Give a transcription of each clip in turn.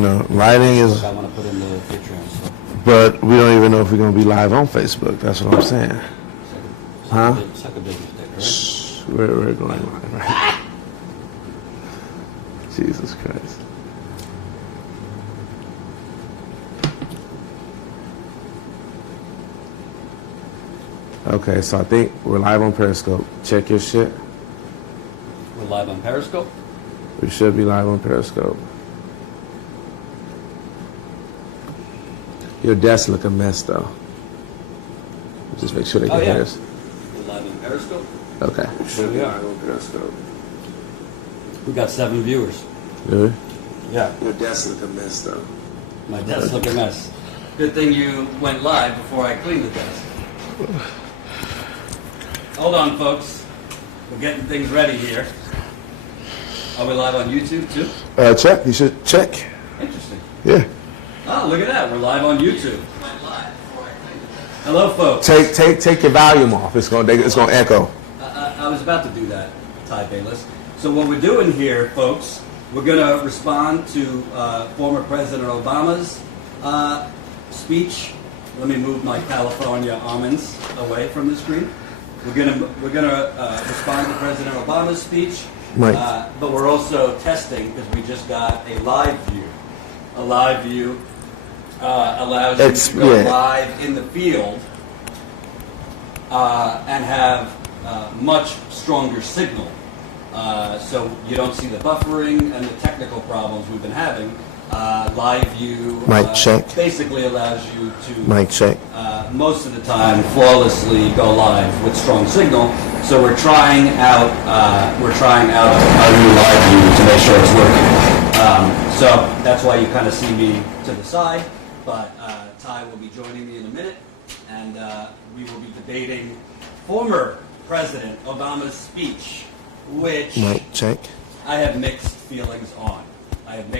writing is. I want to put in the picture and stuff. But we don't even know if we're going to be live on Facebook. That's what I'm saying. Huh? Suck a big stick, right? We're going live, right? Jesus Christ. Okay, so I think we're live on Periscope. Check your shit. We're live on Periscope. We should be live on Periscope. Your desk look a mess, though. Just make sure they can hear us. We're live on Periscope. Okay. We should be live on Periscope. We got 7 viewers. Really? Yeah. Your desk look a mess, though. My desk look a mess. Good thing you went live before I cleaned the desk. Hold on, folks. We're getting things ready here. Are we live on YouTube, too? Check. You should check. Interesting. Yeah. Oh, look at that. We're live on YouTube. Hello, folks. Take your volume off. It's gonna echo. I was about to do that, Ty Bayless. So what we're doing here, folks, we're going to respond to former President Obama's speech. Let me move my California almonds away from the screen. We're gonna respond to President Obama's speech, right. But we're also testing because we just got a live view. A live view allows you to go live in the field and have much stronger signal. So you don't see the buffering and the technical problems we've been having. Live view basically allows you to most of the time flawlessly go live with strong signal. So we're trying out a new live view to make sure it's working. So that's why you kind of see me to the side. But Ty will be joining me in a minute, and we will be debating former President Obama's speech, which I have mixed feelings on. And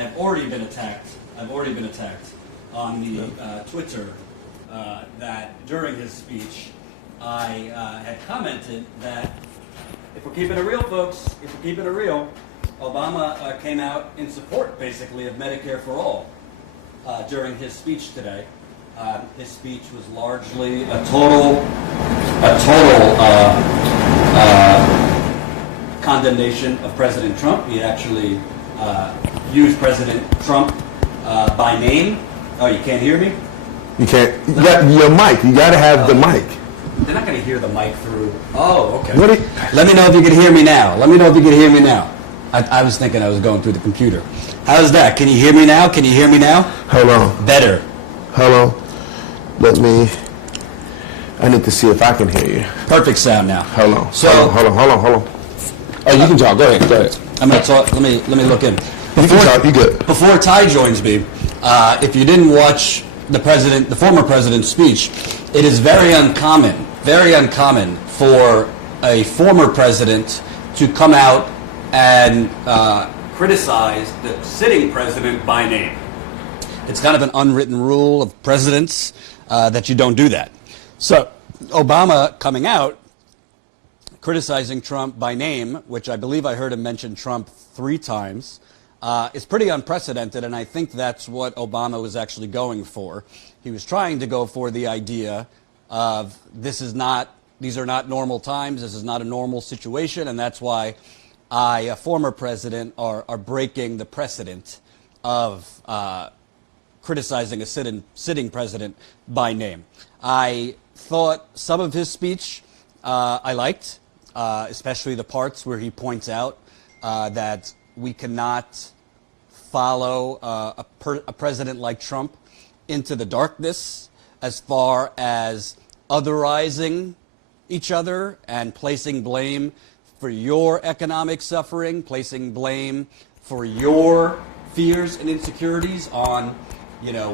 I've already been attacked on the Twitter that during his speech I had commented that if we're keeping it real, folks, Obama came out in support, basically, of Medicare for all during his speech today. His speech was largely a total condemnation of President Trump. He actually used President Trump by name. Oh, you can't hear me? You can't. You got your mic. You got to have the mic. They're not going to hear the mic through. Oh, okay. Let me know if you can hear me now. I was thinking I was going through the computer. How's that? Can you hear me now? Hold on. Better. Hold on. I need to see if I can hear you. Perfect sound now. Hold on. Hold on. Oh, you can talk. Go ahead. I'm going to talk. Let me look in. You can talk. You good. Before Ty joins me, if you didn't watch the former president's speech, it is very uncommon for a former president to come out and criticize the sitting president by name. It's kind of an unwritten rule of presidents that you don't do that. So Obama coming out, criticizing Trump by name, which I believe I heard him mention Trump 3 times, is pretty unprecedented, and I think that's what Obama was actually going for. He was trying to go for the idea of these are not normal times, this is not a normal situation, and that's why a former president, are breaking the precedent of criticizing a sitting president by name. I thought some of his speech I liked, especially the parts where he points out that we cannot follow a president like Trump into the darkness as far as otherizing each other and placing blame for your economic suffering, placing blame for your fears and insecurities on,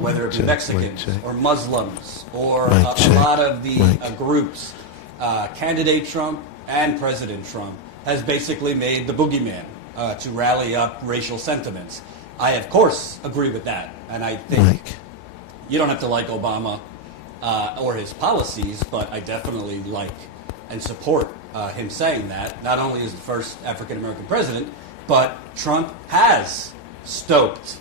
whether it be Mexicans or Muslims or a lot of the groups. Candidate Trump and President Trump has basically made the boogeyman to rally up racial sentiments. I, of course, agree with that. And I think you don't have to like Obama or his policies, but I definitely like and support him saying that. Not only is the first African-American president, but Trump has stoked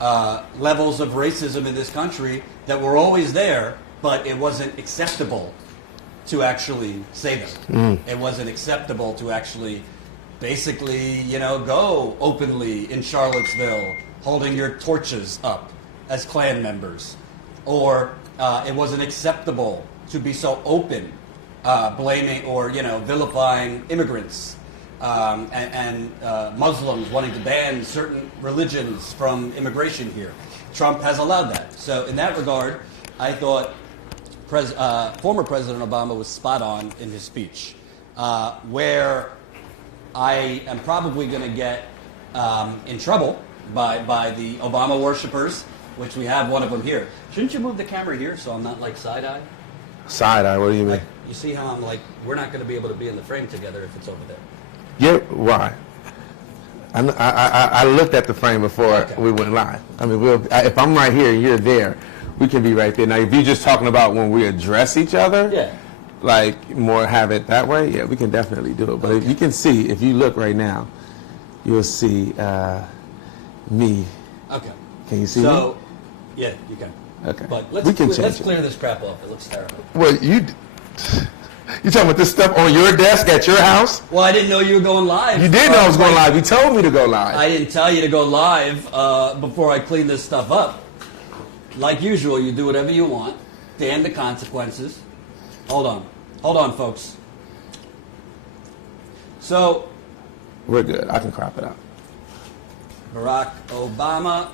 levels of racism in this country that were always there, but it wasn't acceptable to actually say them. It wasn't acceptable to actually basically, go openly in Charlottesville holding your torches up as Klan members. Or it wasn't acceptable to be so open, blaming or, vilifying immigrants and Muslims, wanting to ban certain religions from immigration here. Trump has allowed that. So in that regard, I thought former President Obama was spot on in his speech. Where I am probably going to get in trouble by the Obama worshippers, which we have one of them here. Shouldn't you move the camera here so I'm not like side-eye? Side-eye, what do you mean? Like, you see how I'm like, we're not going to be able to be in the frame together if it's over there. Yeah, why? I looked at the frame before we went live. I mean, if I'm right here and you're there, we can be right there. Now, if you're just talking about when we address each other, Yeah. like more have it that way, yeah, we can definitely do it. But if you can see, if you look right now, you'll see me. Okay. Can you see So, me? yeah, you can. Okay. But We can change let's it. clear this crap off. It looks terrible. Well, you talking about this stuff on your desk at your house? Well, I didn't know you were going live. You did know I was going live. You told me to go live. I didn't tell you to go live before I clean this stuff up. Like usual, you do whatever you want. Damn the consequences. Hold on, folks. So, We're good. I can crop it out. Barack Obama.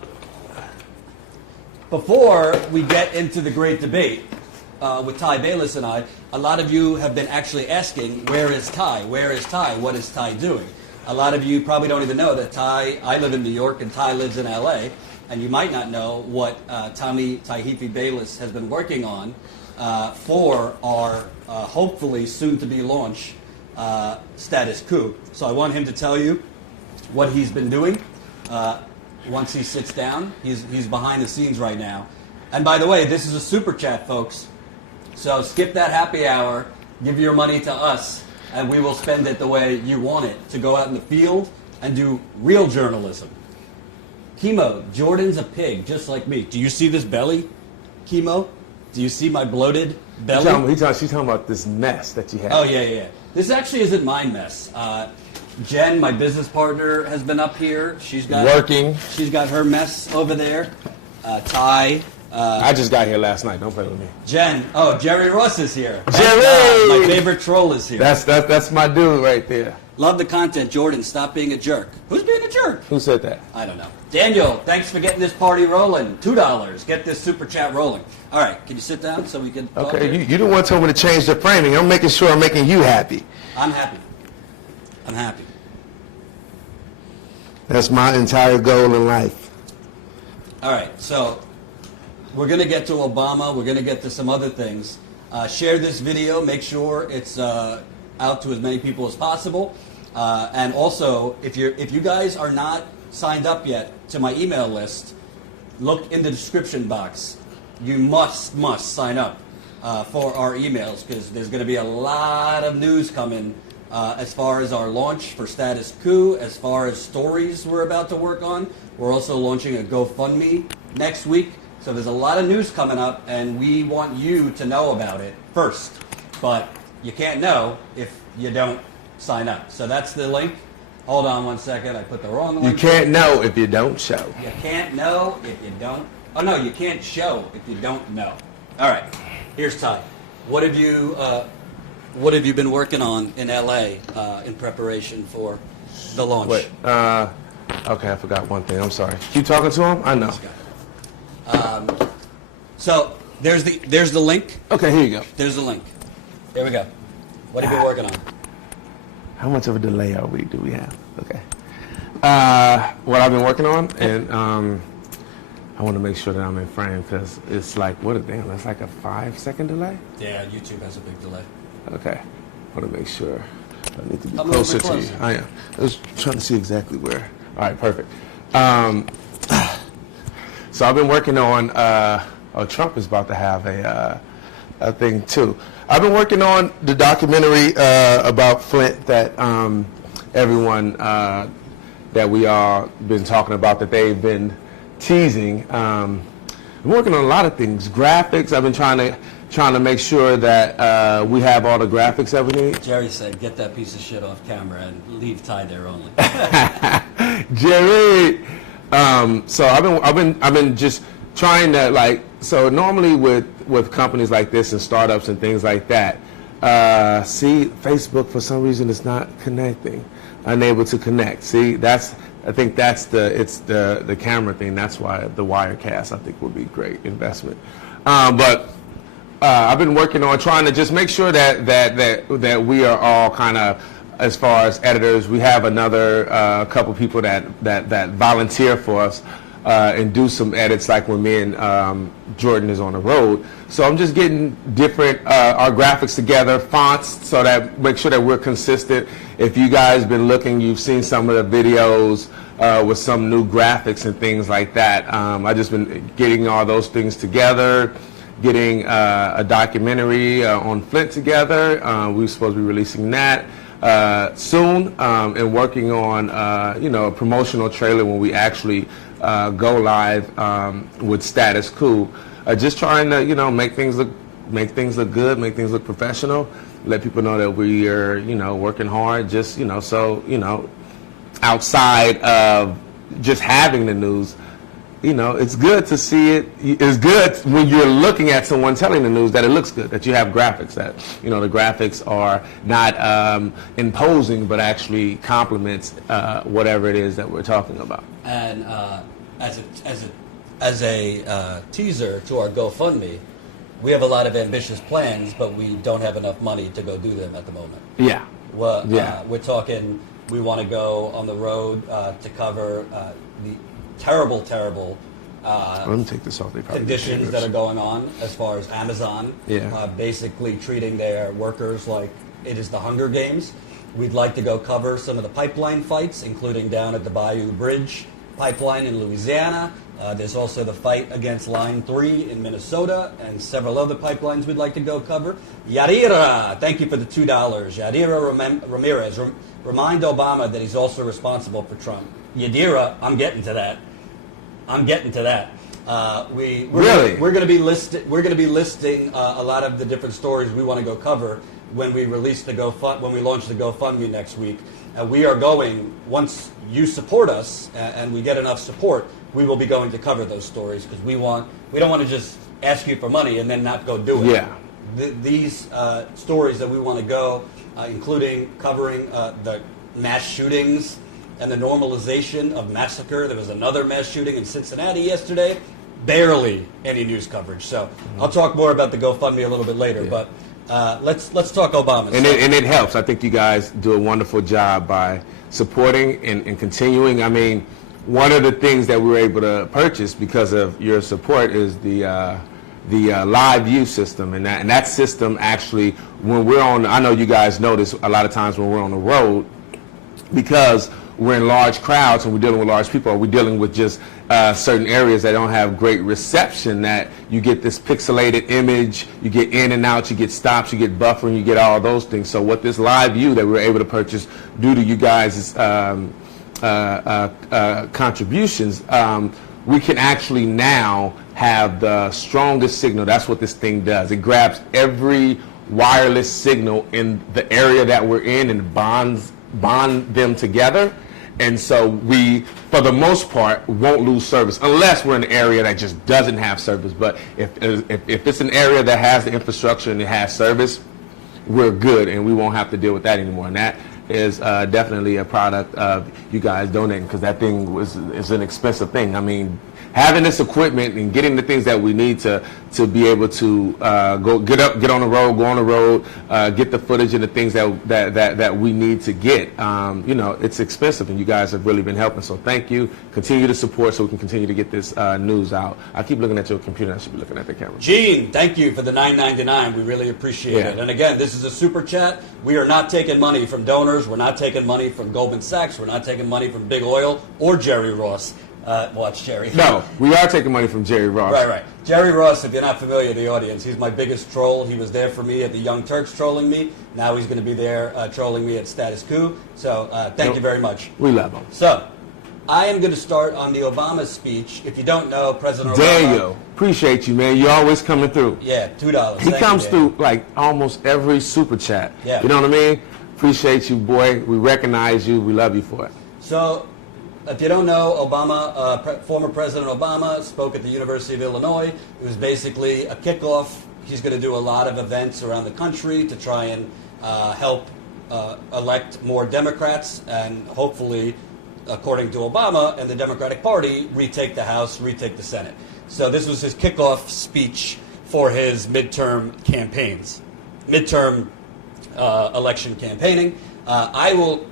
Before we get into the great debate with Ty Bayless and I, a lot of you have been actually asking, where is Ty? Where is Ty? What is Ty doing? A lot of you probably don't even know that I live in New York and Ty lives in LA, and you might not know what Tommy Taihifi Bayless has been working on for our hopefully soon-to-be launch Status Coup. So I want him to tell you what he's been doing. Once he sits down, he's behind the scenes right now. And by the way, this is a super chat, folks. So skip that happy hour, give your money to us, and we will spend it the way you want it, to go out in the field and do real journalism. Chemo, Jordan's a pig, just like me. Do you see this belly, Chemo? Do you see my bloated belly? She's talking about this mess that you have. Oh, yeah. This actually isn't my mess. Jen, my business partner, has been up here. She's got She's got her mess over there. Ty. I just got here last night. Don't play with me. Jen. Oh, Jerry Ross is here. Jerry! My favorite troll is here. That's my dude right there. Love the content, Jordan. Stop being a jerk. Who's being a jerk? Who said that? I don't know. Daniel, thanks for getting this party rolling. $2. Get this super chat rolling. All right, can you sit down so we can talk Okay, here? you the one told me to change the framing. I'm making sure I'm making you happy. I'm happy. I'm happy. That's my entire goal in life. All right, so we're going to get to Obama. We're going to get to some other things. Share this video. Make sure it's out to as many people as possible. And also, if you guys are not signed up yet to my email list, look in the description box. You must sign up for our emails, because there's going to be a lot of news coming as far as our launch for Status Coup, as far as stories we're about to work on. We're also launching a GoFundMe next week. So there's a lot of news coming up, and we want you to know about it first. But you can't know if you don't sign up. So that's the link. Hold on one second. I put the wrong link. You can't know if you don't show. You can't know if you don't. Oh, no, you can't show if you don't know. All right. Here's Ty. What have you been working on in L.A. In preparation for the launch? Wait. Okay, I forgot one thing. I'm sorry. Keep talking to him? I know. So there's the link. Okay, here you go. There's the link. There we go. What have you been working on? How much of a delay do we have? Okay. What I've been working on, and I want to make sure that I'm in frame, because it's like, that's like a 5-second delay? Yeah, YouTube has a big delay. Okay. I want to make sure. I need to be Come a little closer bit to you. closer. I am. I was trying to see exactly where. All right, perfect. So I've been working on, Trump is about to have a thing too. I've been working on the documentary about Flint that everyone that we all been talking about that they've been teasing. I'm working on a lot of things. Graphics. I've been trying to make sure that we have all the graphics that we need. Jerry said, "Get that piece of shit off camera and leave Ty there only." Jerry. So I've been just trying to, like, so normally with companies like this and startups and things like that, see, Facebook for some reason is not connecting, unable to connect. See, I think that's the camera thing. That's why the Wirecast I think would be great investment. But I've been working on trying to just make sure that we are all kind of, as far as editors, we have another couple people that volunteer for us and do some edits, like when me and Jordan is on the road. So I'm just getting different our graphics together, fonts, so that make sure that we're consistent. If you guys been looking, you've seen some of the videos with some new graphics and things like that. I just been getting all those things together, getting a documentary on Flint together. We're supposed to be releasing that soon, and working on a promotional trailer when we actually go live with Status Coup. Just trying to make things look good, make things look professional, let people know that we are working hard. Just outside of just having the news. It's good to see it. It's good when you're looking at someone telling the news that it looks good, that you have graphics, that the graphics are not imposing, but actually complements whatever it is that we're talking about. And as a teaser to our GoFundMe, we have a lot of ambitious plans, but we don't have enough money to go do them at the moment. Yeah. Well, yeah. We're talking. We want to go on the road to cover the terrible Let me take this off. They probably conditions that are going on as far as Amazon, Yeah. Basically treating their workers like it is the Hunger Games. We'd like to go cover some of the pipeline fights, including down at the Bayou Bridge pipeline in Louisiana. There's also the fight against Line 3 in Minnesota and several other pipelines we'd like to go cover. Yadira, thank you for the $2. Yadira Ramirez, remind Obama that he's also responsible for Trump. Yadira, I'm getting to that. We're going to be listing a lot of the different stories we want to go cover when we release when we launch the GoFundMe next week. We are going, once you support us and we get enough support, we will be going to cover those stories, because we don't want to just ask you for money and then not go do it. Yeah. These stories that we want to go, including covering the mass shootings and the normalization of massacre. There was another mass shooting in Cincinnati yesterday. Barely any news coverage. So I'll talk more about the GoFundMe a little bit later. Yeah. But let's talk Obama. And it helps. I think you guys do a wonderful job by supporting and continuing. I mean, one of the things that we were able to purchase because of your support is the live view system, and that system actually, when we're on, I know you guys notice a lot of times when we're on the road, because we're in large crowds and we're dealing with large people, or we're dealing with just certain areas that don't have great reception, that you get this pixelated image, you get in and out, you get stops, you get buffering, you get all those things. So what this live view that we were able to purchase due to you guys' contributions, we can actually now have the strongest signal. That's what this thing does. It grabs every wireless signal in the area that we're in and bond them together. And so we, for the most part, won't lose service unless we're in an area that just doesn't have service. But if it's an area that has the infrastructure and it has service, we're good, and we won't have to deal with that anymore. And that is definitely a product of you guys donating, because that thing is an expensive thing. I mean, having this equipment and getting the things that we need to be able to get on the road, go on the road, get the footage and the things that we need to get. It's expensive, and you guys have really been helping. So thank you. Continue to support so we can continue to get this news out. I keep looking at your computer. I should be looking at the camera. Gene, thank you for the $9.99. We really appreciate it. And again, this is a super chat. We are not taking money from donors. We're not taking money from Goldman Sachs. We're not taking money from Big Oil or Jerry Ross. Watch Jerry. No, we are taking money from Jerry Ross. Right. Jerry Ross, if you're not familiar, the audience, he's my biggest troll. He was there for me at the Young Turks trolling me. Now he's going to be there trolling me at Status Coup. So thank you very much. We love him. So I am going to start on the Obama speech. If you don't know, President Obama. Daniel, appreciate you, man. You're always coming through. Yeah, $2. He Thank comes you, Daniel. through like almost every super chat. Yeah. You know what I mean? Appreciate you, boy. We recognize you. We love you for it. So, if you don't know, former President Obama spoke at the University of Illinois. It was basically a kickoff. He's going to do a lot of events around the country to try and help elect more Democrats and hopefully, according to Obama and the Democratic Party, retake the House, retake the Senate. So this was his kickoff speech for his midterm campaigns, midterm election campaigning. I will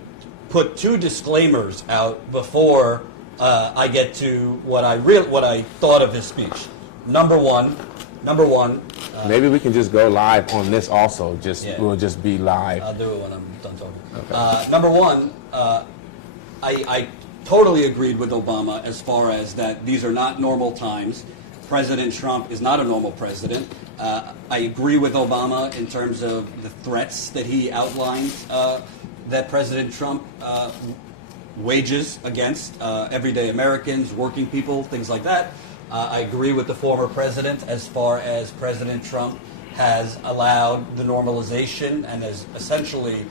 put two disclaimers out before I get to what I thought of his speech. Number one. Maybe we can just go live on this also. We'll just be live. I'll do it when I'm done talking. Okay. Number one, I totally agreed with Obama as far as that these are not normal times. President Trump is not a normal president. I agree with Obama in terms of the threats that he outlined that President Trump wages against everyday Americans, working people, things like that. I agree with the former president as far as President Trump has allowed the normalization and has essentially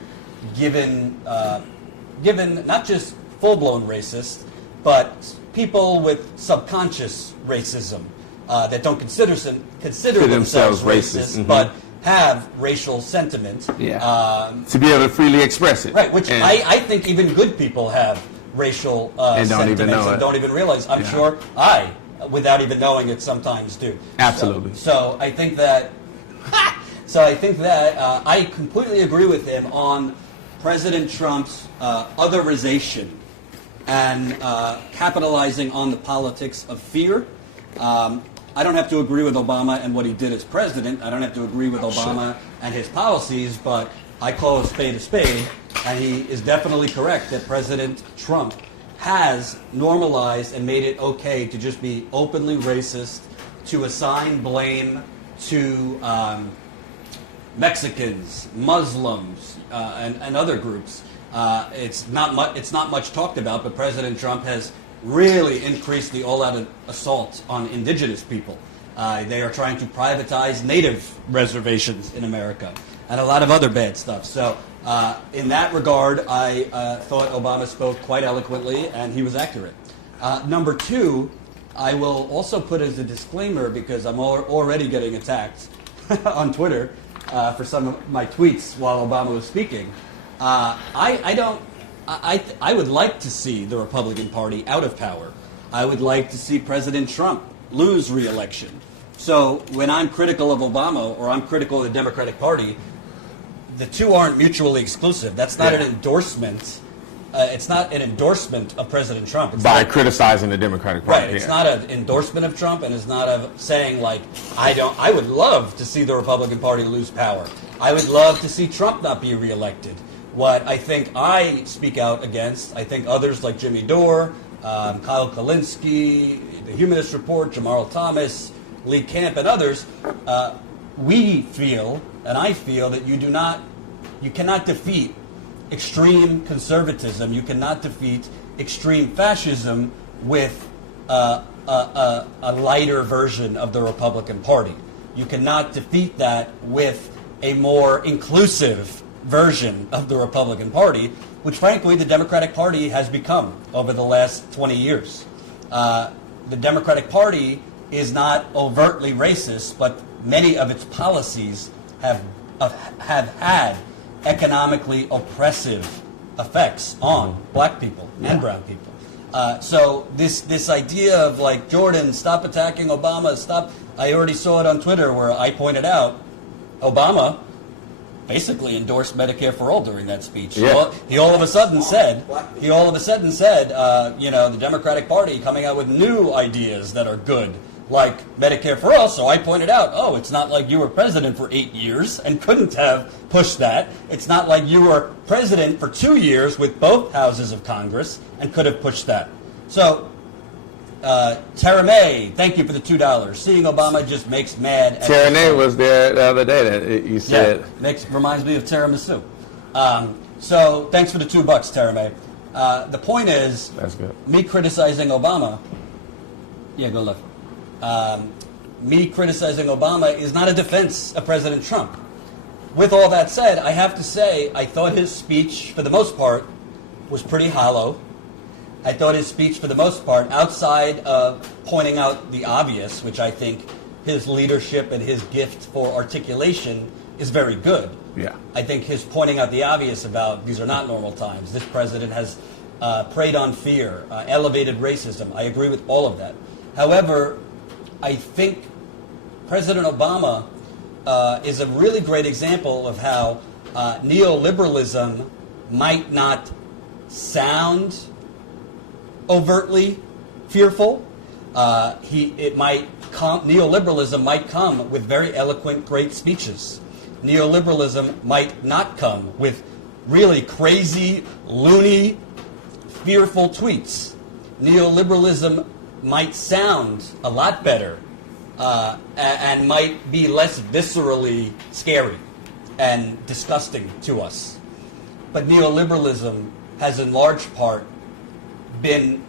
given not just full-blown racists, but people with subconscious racism that don't consider themselves racist, Mm-hmm. but have racial sentiment. Yeah. To be able to freely express it. Right, which I think even good people have racial and don't sentiments even know and don't even realize. I'm sure I, without even knowing it, sometimes do. Absolutely. So I think that. I completely agree with him on President Trump's otherization and capitalizing on the politics of fear. I don't have to agree with Obama and what he did as president. I don't have to agree with Obama and his policies, but I call a spade, and he is definitely correct that President Trump has normalized and made it okay to just be openly racist, to assign blame to Mexicans, Muslims, and other groups. It's not much talked about, but President Trump has really increased the all-out assault on indigenous people. They are trying to privatize native reservations in America and a lot of other bad stuff. So in that regard, I thought Obama spoke quite eloquently, and he was accurate. Number two, I will also put as a disclaimer, because I'm already getting attacked on Twitter for some of my tweets while Obama was speaking. I would like to see the Republican Party out of power. I would like to see President Trump lose re-election. So when I'm critical of Obama or I'm critical of the Democratic Party, the two aren't mutually exclusive. That's not an endorsement. It's not an endorsement of President Trump. It's by criticizing the Democratic Party. Right. It's not an endorsement of Trump, and it's not of saying, like, I would love to see the Republican Party lose power. I would love to see Trump not be reelected. What I think I speak out against, I think others like Jimmy Dore, Kyle Kulinski, the Humanist Report, Jamarl Thomas, Lee Camp, and others, we feel, and I feel, that you cannot defeat extreme conservatism. You cannot defeat extreme fascism with a lighter version of the Republican Party. You cannot defeat that with a more inclusive version of the Republican Party, which frankly the Democratic Party has become over the last 20 years. The Democratic Party is not overtly racist, but many of its policies have had economically oppressive effects on black people and brown people. So this idea of, like, Jordan, stop attacking Obama, stop. I already saw it on Twitter where I pointed out Obama basically endorsed Medicare for all during that speech. Yeah. He all of a sudden said, the Democratic Party coming out with new ideas that are good, like Medicare for all. So I pointed out, it's not like you were president for 8 years and couldn't have pushed that. It's not like you were president for 2 years with both houses of Congress and could have pushed that. So, Tara May, thank you for the $2. Seeing Obama just makes mad. Tara May was there the other day that you said. Yeah, reminds me of tiramisu. So thanks for the $2, Tara May. The point is, That's good. me criticizing Obama. Yeah, go left. Me criticizing Obama is not a defense of President Trump. With all that said, I have to say I thought his speech, for the most part, was pretty hollow. I thought his speech, for the most part, outside of pointing out the obvious, which I think his leadership and his gift for articulation is very good. Yeah. I think his pointing out the obvious about these are not normal times. This president has preyed on fear, elevated racism. I agree with all of that. However, I think President Obama is a really great example of how neoliberalism might not sound overtly fearful. Neoliberalism might come with very eloquent, great speeches. Neoliberalism might not come with really crazy, loony, fearful tweets. Neoliberalism might sound a lot better and might be less viscerally scary and disgusting to us. But neoliberalism has in large part been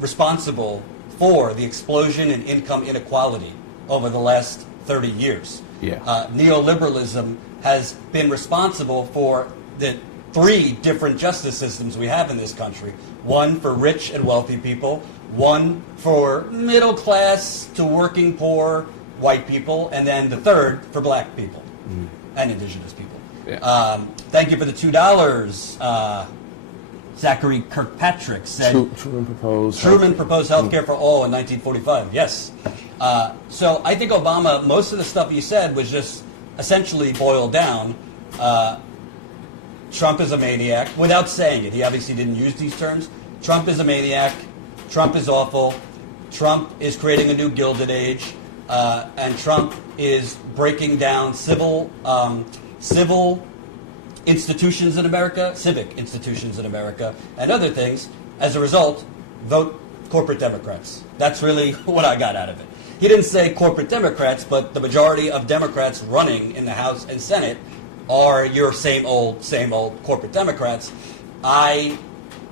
responsible for the explosion in income inequality over the last 30 years. Yeah. Neoliberalism has been responsible for the 3 different justice systems we have in this country. One for rich and wealthy people, one for middle class to working poor white people, and then the third for black people and indigenous people. Yeah. Thank you for the $2. Zachary Kirkpatrick said Truman proposed health care for all in 1945. Yes. So I think Obama, most of the stuff he said was just essentially boiled down. Trump is a maniac, without saying it. He obviously didn't use these terms. Trump is a maniac. Trump is awful. Trump is creating a new Gilded Age. And Trump is breaking down civil institutions in America, civic institutions in America, and other things. As a result, vote corporate Democrats. That's really what I got out of it. He didn't say corporate Democrats, but the majority of Democrats running in the House and Senate are your same old corporate Democrats. I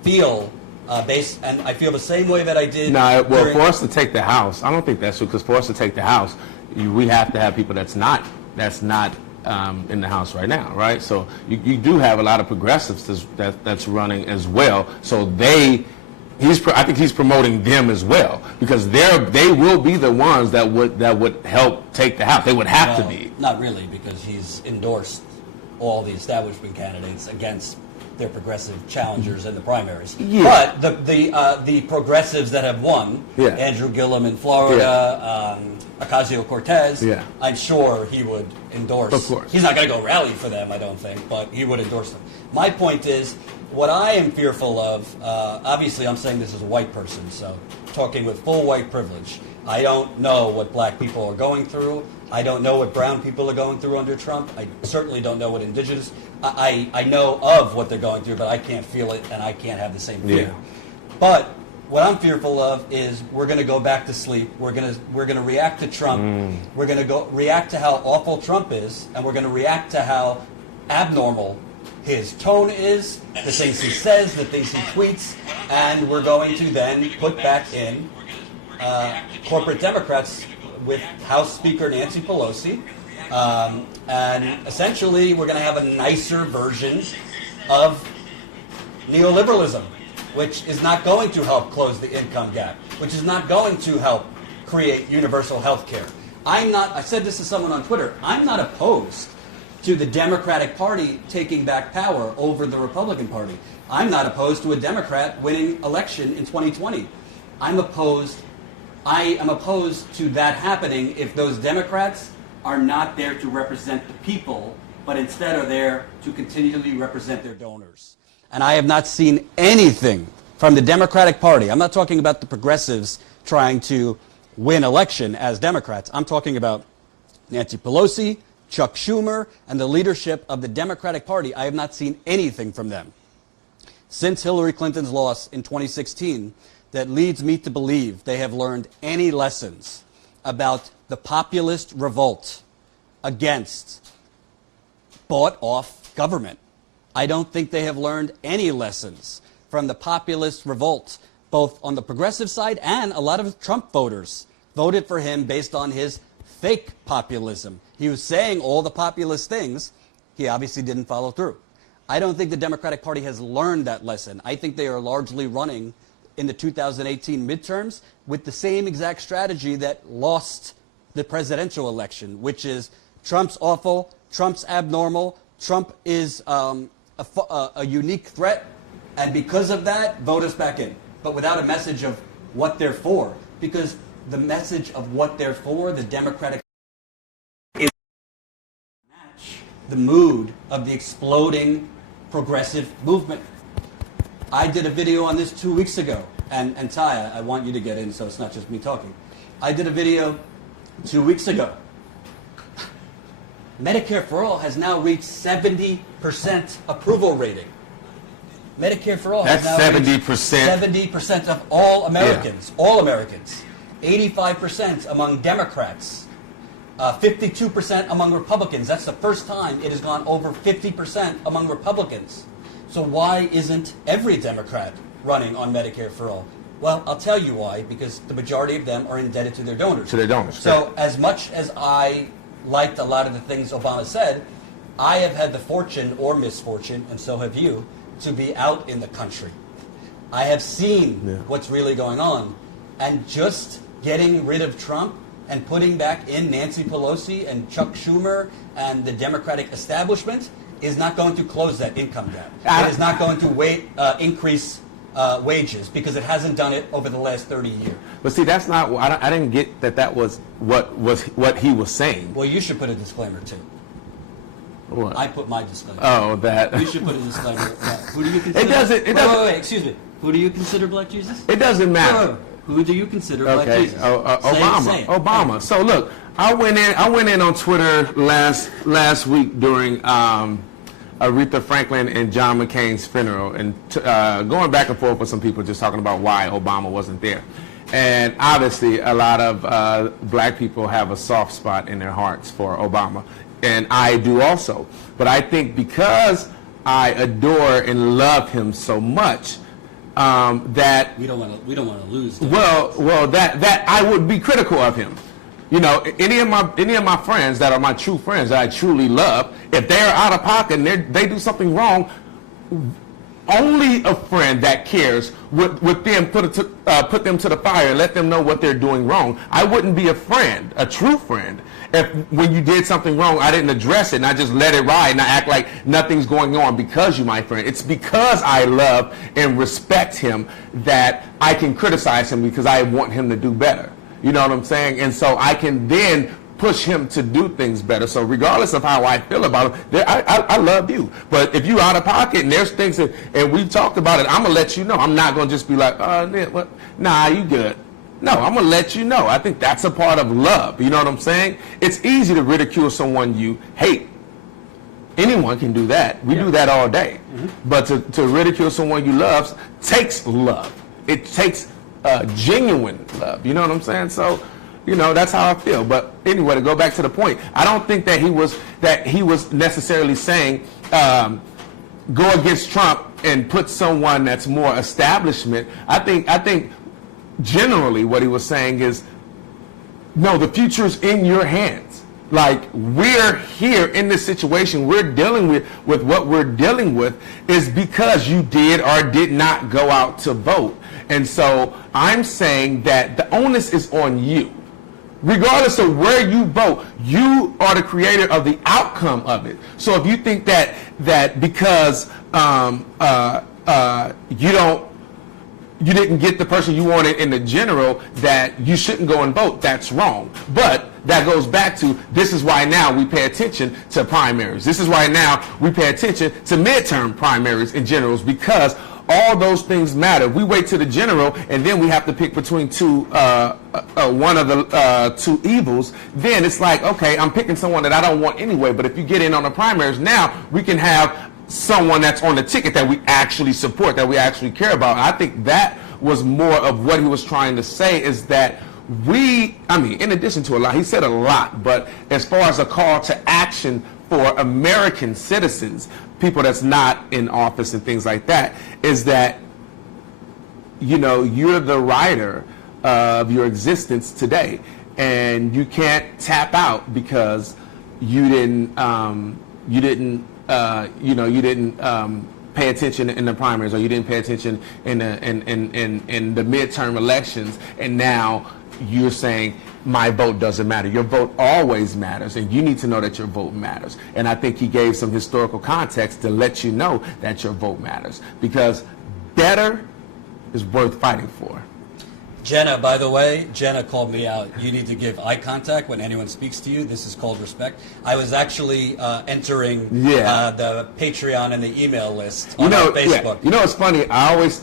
feel and I feel the same way that I did. No, well, for us to take the House, I don't think that's true. Because for us to take the House, we have to have people that's not in the House right now, right? So you do have a lot of progressives that's running as well. So I think he's promoting them as well, because they will be the ones that would help take the House. They would have to be. Not really, because he's endorsed all the establishment candidates against their progressive challengers in the primaries. Yeah. But the progressives that have won, Yeah. Andrew Gillum in Florida, Ocasio-Cortez, Yeah. I'm sure he would endorse. Of course. He's not going to go rally for them, I don't think, but he would endorse them. My point is, what I am fearful of, obviously I'm saying this as a white person, so talking with full white privilege. I don't know what black people are going through. I don't know what brown people are going through under Trump. I certainly don't know what indigenous. I know of what they're going through, but I can't feel it, and I can't have the same fear. Yeah. But what I'm fearful of is we're going to go back to sleep. We're going to react to Trump. We're going to react to how awful Trump is, and we're going to react to how abnormal his tone is, the things he says, the things he tweets, and we're going to then put back in corporate Democrats with House Speaker Nancy Pelosi, and essentially we're going to have a nicer version of neoliberalism, which is not going to help close the income gap, which is not going to help create universal health care. I said this to someone on Twitter, I'm not opposed to the Democratic Party taking back power over the Republican Party. I'm not opposed to a Democrat winning election in 2020. I am opposed to that happening if those Democrats are not there to represent the people, but instead are there to continually represent their donors. And I have not seen anything from the Democratic Party. I'm not talking about the progressives trying to win election as Democrats. I'm talking about Nancy Pelosi, Chuck Schumer, and the leadership of the Democratic Party. I have not seen anything from them since Hillary Clinton's loss in 2016 that leads me to believe they have learned any lessons about the populist revolt against bought-off government. I don't think they have learned any lessons from the populist revolt, both on the progressive side and a lot of Trump voters voted for him based on his fake populism. He was saying all the populist things. He obviously didn't follow through. I don't think the Democratic Party has learned that lesson. I think they are largely running in the 2018 midterms with the same exact strategy that lost the presidential election, which is Trump's awful, Trump's abnormal, Trump is a unique threat, and because of that, vote us back in. But without a message of what they're for, because the message of what they're for, the Democratic is match the mood of the exploding progressive movement. I did a video on this 2 weeks ago, and Ty, I want you to get in so it's not just me talking. I did a video 2 weeks ago. Medicare for All has now reached 70% approval rating. Medicare for All That's has now 70%. reached 70% of all Americans. Yeah. All Americans. 85% among Democrats. 52% among Republicans. That's the first time it has gone over 50% among Republicans. So why isn't every Democrat running on Medicare for All? Well, I'll tell you why, because the majority of them are indebted to their donors. To their donors. So as much as I liked a lot of the things Obama said, I have had the fortune or misfortune, and so have you, to be out in the country. I have seen what's really going on, and just getting rid of Trump and putting back in Nancy Pelosi and Chuck Schumer and the Democratic establishment is not going to close that income gap. It is not going to increase wages, because it hasn't done it over the last 30 years. But see, that's not. I didn't get that was what he was saying. Well, you should put a disclaimer too. What? I put my disclaimer. Oh, that. You should put a disclaimer. Who do you consider? It doesn't. Wait, excuse me. Who do you consider Black Jesus? It doesn't matter. Wait. Who do you consider Black Jesus? Obama. Say it. Obama. So look, I went in on Twitter last week during Aretha Franklin and John McCain's funeral, and going back and forth with some people just talking about why Obama wasn't there. And obviously, a lot of black people have a soft spot in their hearts for Obama, and I do also. But I think because I adore and love him so much, that we don't want to lose. Well, that I would be critical of him. You know, any of my friends that are my true friends that I truly love, if they're out of pocket and they do something wrong, only a friend that cares would then put them to the fire and let them know what they're doing wrong. I wouldn't be a friend, a true friend, if when you did something wrong, I didn't address it and I just let it ride and I act like nothing's going on because you're my friend. It's because I love and respect him that I can criticize him, because I want him to do better. You know what I'm saying? And so I can then push him to do things better. So regardless of how I feel about him, I love you. But if you out of pocket and there's things that, and we've talked about it, I'm going to let you know. I'm not going to just be like, what? Nah, you good. No, I'm going to let you know. I think that's a part of love. You know what I'm saying? It's easy to ridicule someone you hate. Anyone can do that. We do that all day. Mm-hmm. But to ridicule someone you love takes love. It takes genuine love. You know what I'm saying? So, you know, that's how I feel. But anyway, to go back to the point, I don't think that he was necessarily saying go against Trump and put someone that's more establishment. I think generally what he was saying is, no, the future's in your hands. Like, we're here in this situation, we're dealing with what we're dealing with is because you did or did not go out to vote. And so I'm saying that the onus is on you. Regardless of where you vote, you are the creator of the outcome of it. So if you think that because you didn't get the person you wanted in the general, that you shouldn't go and vote, that's wrong. But that goes back to, this is why now we pay attention to primaries. This is why now we pay attention to midterm primaries and generals, because all those things matter. We wait to the general and then we have to pick between one of the two evils. Then it's like, okay, I'm picking someone that I don't want anyway. But if you get in on the primaries, now we can have someone that's on the ticket that we actually support, that we actually care about. And I think that was more of what he was trying to say, is that in addition to a lot, he said a lot, but as far as a call to action for American citizens, people that's not in office and things like that, is that you're the writer of your existence today, and you can't tap out because you didn't pay attention in the primaries, or you didn't pay attention in the midterm elections, and now you're saying my vote doesn't matter. Your vote always matters, and you need to know that your vote matters. And I think he gave some historical context to let you know that your vote matters, because better is worth fighting for. Jenna, by the way, Jenna called me out. You need to give eye contact when anyone speaks to you. This is called respect. I was actually entering the Patreon and the email list on our Facebook. Yeah. It's funny. I always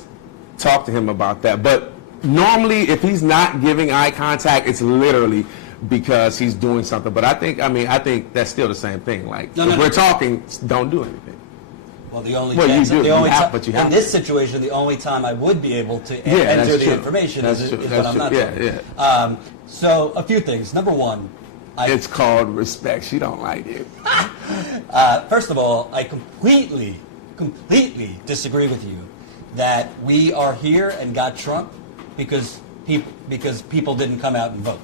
talk to him about that. But normally, if he's not giving eye contact, it's literally because he's doing something. But I think that's still the same thing. Like, if we're talking, don't do anything. Well, the only you do. In this situation, the only time I would be able to enter the information is when I'm not talking. So a few things. Number one, it's called respect. She don't like it. First of all, I completely disagree with you that we are here and got Trump because people didn't come out and vote.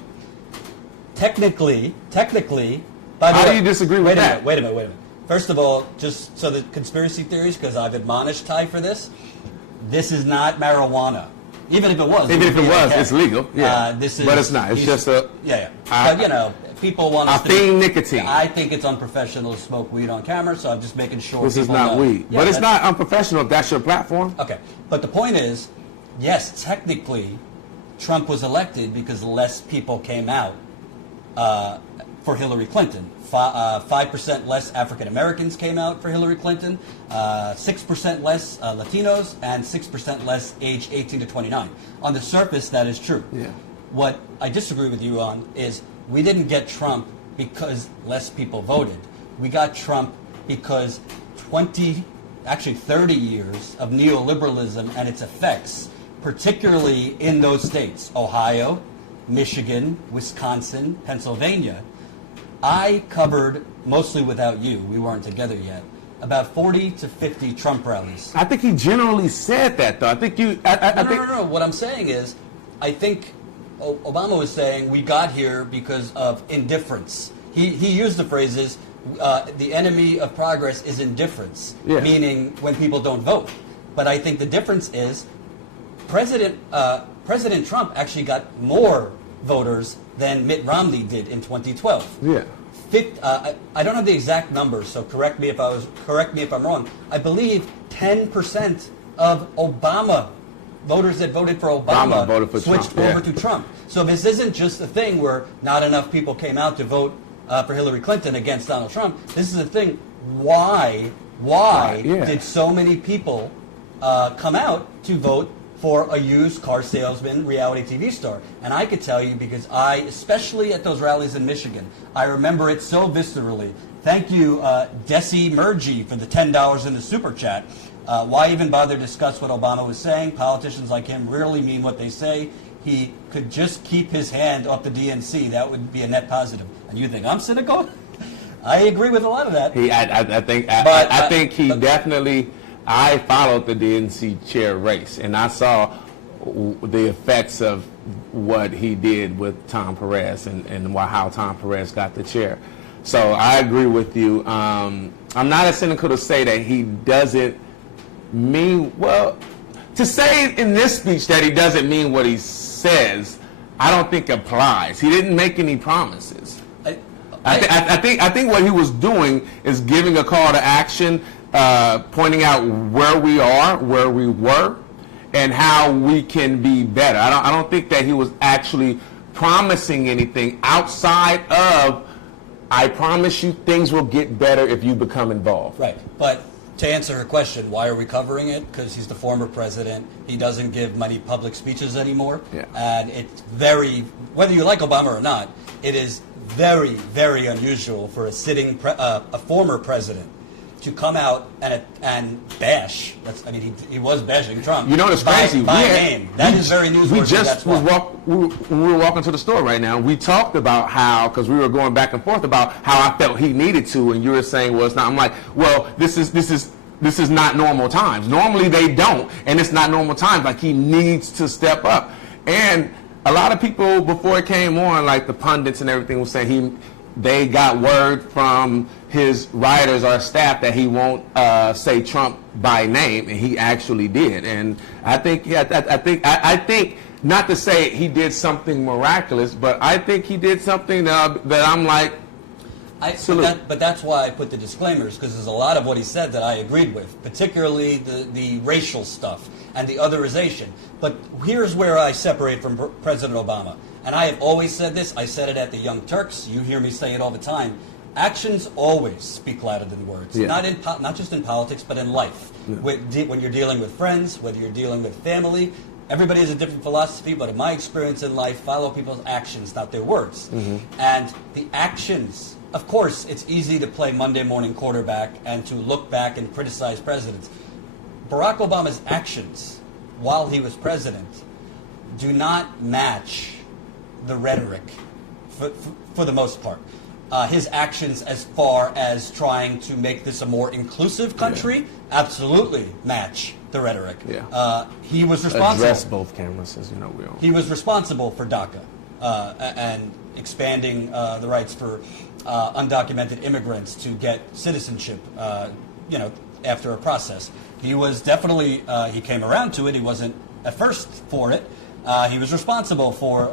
Technically, by the way, how do you disagree with that? Wait a minute. First of all, just so the conspiracy theories, because I've admonished Ty for this is not marijuana. Even if it was. It's legal. Yeah. But it's not. It's just a... But, people want us to... nicotine. I think it's unprofessional to smoke weed on camera, so I'm just making sure this is not weed. Yeah, but it's not unprofessional if that's your platform. Okay. But the point is, yes, technically, Trump was elected because less people came out for Hillary Clinton. 5% less African Americans came out for Hillary Clinton, 6% less Latinos, and 6% less aged 18 to 29. On the surface, that is true. Yeah. What I disagree with you on is we didn't get Trump because less people voted. We got Trump because 30 years of neoliberalism and its effects, particularly in those states, Ohio, Michigan, Wisconsin, Pennsylvania. I covered, mostly without you, we weren't together yet, about 40 to 50 Trump rallies. I think he generally said that, though. I think you... No. What I'm saying is, I think Obama was saying we got here because of indifference. He used the phrases, the enemy of progress is indifference, meaning when people don't vote. But I think the difference is President Trump actually got more voters than Mitt Romney did in 2012. Yeah. I don't have the exact numbers, so correct me if I'm wrong. I believe 10% of Obama voters that voted for Obama switched over to Trump. So this isn't just a thing where not enough people came out to vote for Hillary Clinton against Donald Trump. This is a thing. Why did so many people come out to vote for a used car salesman reality TV star? And I could tell you because especially at those rallies in Michigan, I remember it so viscerally. Thank you, Desi Murgy, for the $10 in the super chat. Why even bother to discuss what Obama was saying? Politicians like him rarely mean what they say. He could just keep his hand off the DNC. That would be a net positive. And you think I'm cynical? I agree with a lot of that. I think he definitely... I followed the DNC chair race, and I saw the effects of what he did with Tom Perez and how Tom Perez got the chair. So I agree with you. I'm not as cynical to say that he doesn't mean, well, to say in this speech that he doesn't mean what he says, I don't think applies. He didn't make any promises. I think what he was doing is giving a call to action, pointing out where we are, where we were, and how we can be better. I don't think that he was actually promising anything outside of, I promise you things will get better if you become involved. Right. But to answer her question, why are we covering it? Because he's the former president. He doesn't give many public speeches anymore. Yeah. And it's very, whether you like Obama or not, it is very, very unusual for a former president to come out and bash. He was bashing Trump. You know what's crazy? By name. That is very newsworthy. We were walking to the store right now. We talked about how, because we were going back and forth about how I felt he needed to, and you were saying, well, it's not. I'm like, well, this is this is not normal times. Normally they don't, and it's not normal times. Like, he needs to step up. And a lot of people before it came on, like the pundits and everything, was saying they got word from his writers or staff that he won't say Trump by name, and he actually did. And I think, I think not to say he did something miraculous, but I think he did something that I'm like, but that's why I put the disclaimers, because there's a lot of what he said that I agreed with, particularly the racial stuff and the otherization. But here's where I separate from President Obama. And I have always said this. I said it at the Young Turks. You hear me say it all the time. Actions always speak louder than words. Yeah. Not just in politics, but in life. Yeah. When you're dealing with friends, whether you're dealing with family, everybody has a different philosophy, but in my experience in life, follow people's actions, not their words. And the actions, of course, it's easy to play Monday morning quarterback and to look back and criticize presidents. Barack Obama's actions while he was president do not match the rhetoric for the most part. His actions as far as trying to make this a more inclusive country absolutely match the rhetoric. He was responsible. Address both cameras, as you know we all. He was responsible for DACA and expanding the rights for undocumented immigrants to get citizenship, after a process. He was definitely, he came around to it. He wasn't at first for it. He was responsible for,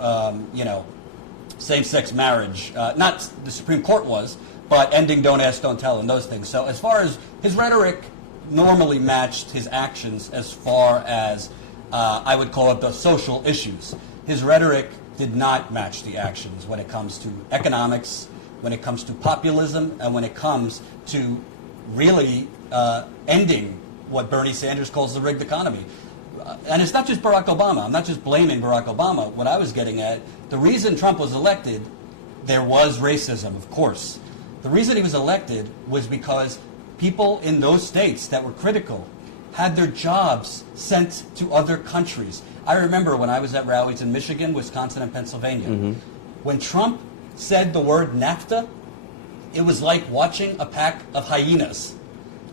same-sex marriage. Not the Supreme Court was, but ending Don't Ask, Don't Tell and those things. So as far as his rhetoric normally matched his actions as far as, I would call it the social issues. His rhetoric did not match the actions when it comes to economics, when it comes to populism, and when it comes to really ending what Bernie Sanders calls the rigged economy. And it's not just Barack Obama. I'm not just blaming Barack Obama. What I was getting at, the reason Trump was elected, there was racism, of course. The reason he was elected was because people in those states that were critical had their jobs sent to other countries. I remember when I was at rallies in Michigan, Wisconsin, and Pennsylvania. When Trump said the word NAFTA, it was like watching a pack of hyenas.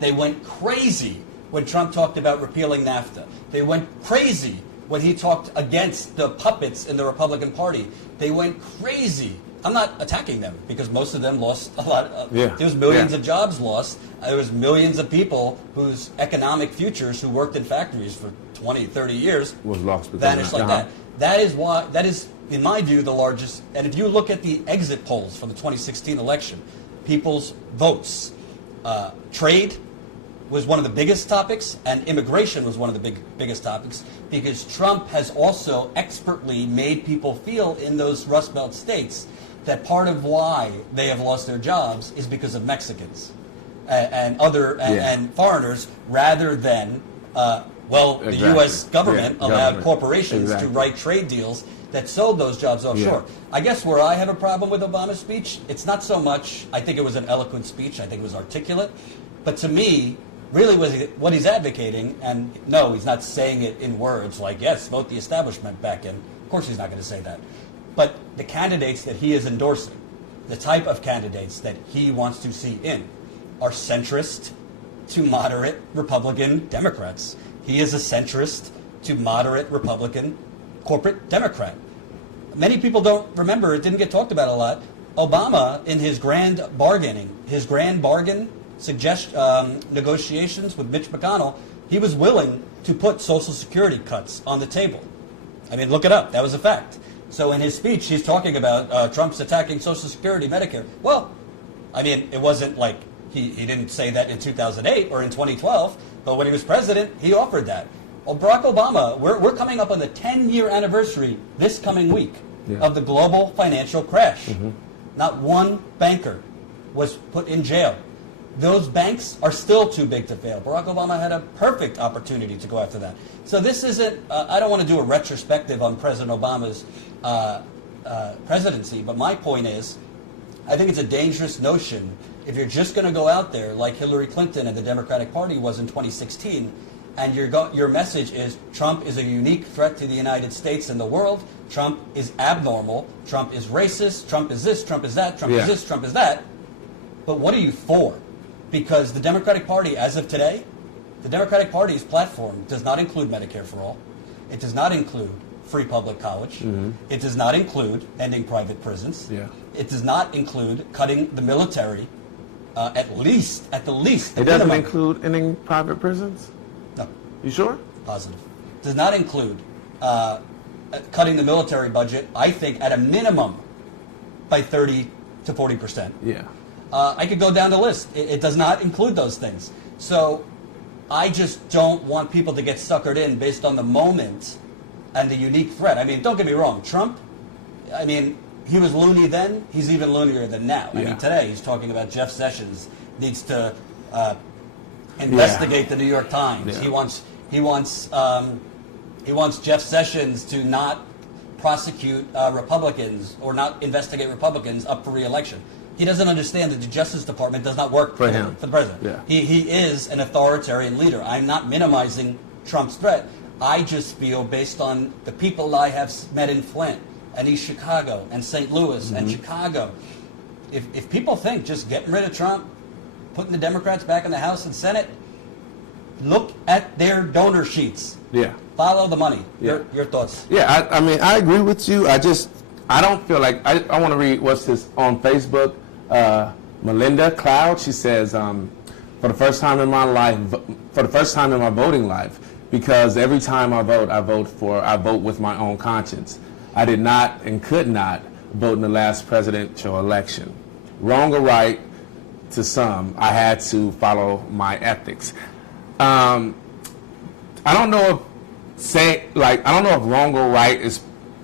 They went crazy when Trump talked about repealing NAFTA. They went crazy when he talked against the puppets in the Republican Party. They went crazy. I'm not attacking them because most of them lost a lot. There was millions of jobs lost. There was millions of people whose economic futures who worked in factories for 20, 30 years was lost vanished like that. That is why, that is, in my view, the largest. And if you look at the exit polls from the 2016 election, people's votes, trade was one of the biggest topics, and immigration was one of the biggest topics, because Trump has also expertly made people feel in those Rust Belt states that part of why they have lost their jobs is because of Mexicans and other and foreigners, rather than the U.S. government allowed corporations to write trade deals that sold those jobs offshore. I guess where I have a problem with Obama's speech, it's not so much, I think it was an eloquent speech, I think it was articulate, but to me, really what he's advocating, and no, he's not saying it in words like, yes, vote the establishment back in. Of course he's not going to say that. But the candidates that he is endorsing, the type of candidates that he wants to see in, are centrist to moderate Republican Democrats. He is a centrist to moderate Republican corporate Democrat. Many people don't remember, it didn't get talked about a lot. Obama, in his grand bargain negotiations with Mitch McConnell, he was willing to put Social Security cuts on the table. I mean, look it up. That was a fact. So in his speech, he's talking about Trump's attacking Social Security, Medicare. Well, I mean, it wasn't like he didn't say that in 2008 or in 2012, but when he was president, he offered that. Well, Barack Obama, we're coming up on the 10-year anniversary this coming week of the global financial crash. Not one banker was put in jail. Those banks are still too big to fail. Barack Obama had a perfect opportunity to go after that. So this isn't, I don't want to do a retrospective on President Obama's presidency, but my point is, I think it's a dangerous notion if you're just going to go out there like Hillary Clinton and the Democratic Party was in 2016, and your message is Trump is a unique threat to the United States and the world, Trump is abnormal, Trump is racist, Trump is this, Trump is that, Trump is this, Trump is that. But what are you for? Because the Democratic Party, as of today, The Democratic Party's platform does not include Medicare for all. It does not include free public college. It does not include ending private prisons. Yeah. It does not include cutting the military, at the least. It doesn't include ending private prisons? No, You sure? positive. Does not include cutting the military budget, I think, at a minimum by 30 to 40%. Yeah. I could go down the list. It does not include those things. So I just don't want people to get suckered in based on the moment and the unique threat. I mean, don't get me wrong. Trump, I mean, he was loony then. He's even loonier than now. I Yeah. mean, today he's talking about Jeff Sessions needs to investigate the New York Times. Yeah. He wants Jeff Sessions to not prosecute Republicans or not investigate Republicans up for re-election. He doesn't understand that the Justice Department does not work For him. for the president. Yeah. He is an authoritarian leader. I'm not minimizing Trump's threat. I just feel, based on the people I have met in Flint and East Chicago and St. Louis and Chicago, if people think just getting rid of Trump, putting the Democrats back in the House and Senate, look at their donor sheets. Yeah. Follow the money. Yeah. Your thoughts? Yeah, I mean, I agree with you. I don't feel like, I want to read what's this on Facebook. Melinda Cloud, she says, for the first time in my life, for the first time in my voting life, because every time I vote with my own conscience. I did not and could not vote in the last presidential election. Wrong or right, to some, I had to follow my ethics. I don't know if wrong or right is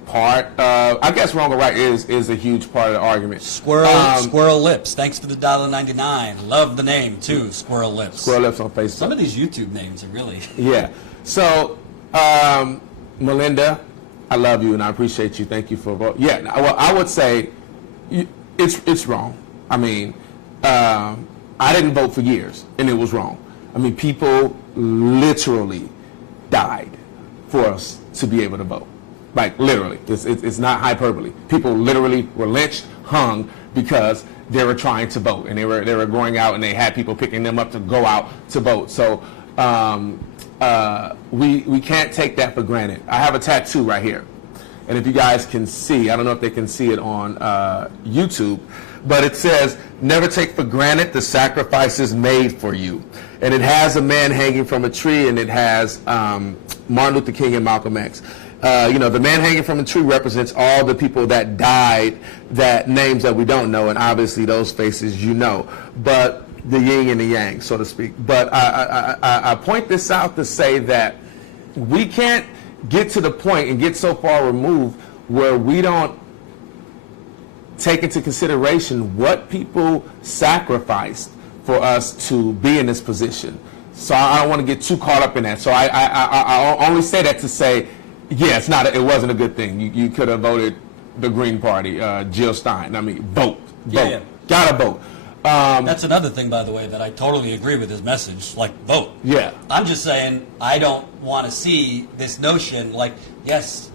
part of, I guess wrong or right is a huge part of the argument. Squirrel Lips. Thanks for the $1.99. Love the name too, Squirrel Lips. Squirrel Lips on Facebook. Some of these YouTube names are really. Yeah. So, Melinda, I love you and I appreciate you. Thank you for voting. Yeah. Well, I would say it's wrong. I mean, I didn't vote for years and it was wrong. I mean, people literally died for us to be able to vote. Like literally, it's not hyperbole. People literally were lynched, hung because they were trying to vote, and they were going out, and they had people picking them up to go out to vote. So we can't take that for granted. I have a tattoo right here, and if you guys can see, I don't know if they can see it on YouTube, but it says, "Never take for granted the sacrifices made for you," and it has a man hanging from a tree, and it has Martin Luther King and Malcolm X. The man hanging from a tree represents all the people that died, that names that we don't know, and obviously those faces you know, but the yin and the yang, so to speak. But I point this out to say that we can't get to the point and get so far removed where we don't take into consideration what people sacrificed for us to be in this position. So I don't want to get too caught up in that. So I only say that to say, yeah, it wasn't a good thing. You could have voted the Green Party, Jill Stein. I mean, vote. Yeah. Gotta vote. That's another thing, by the way, that I totally agree with his message. Like, vote. Yeah. I'm just saying I don't want to see this notion like, yes,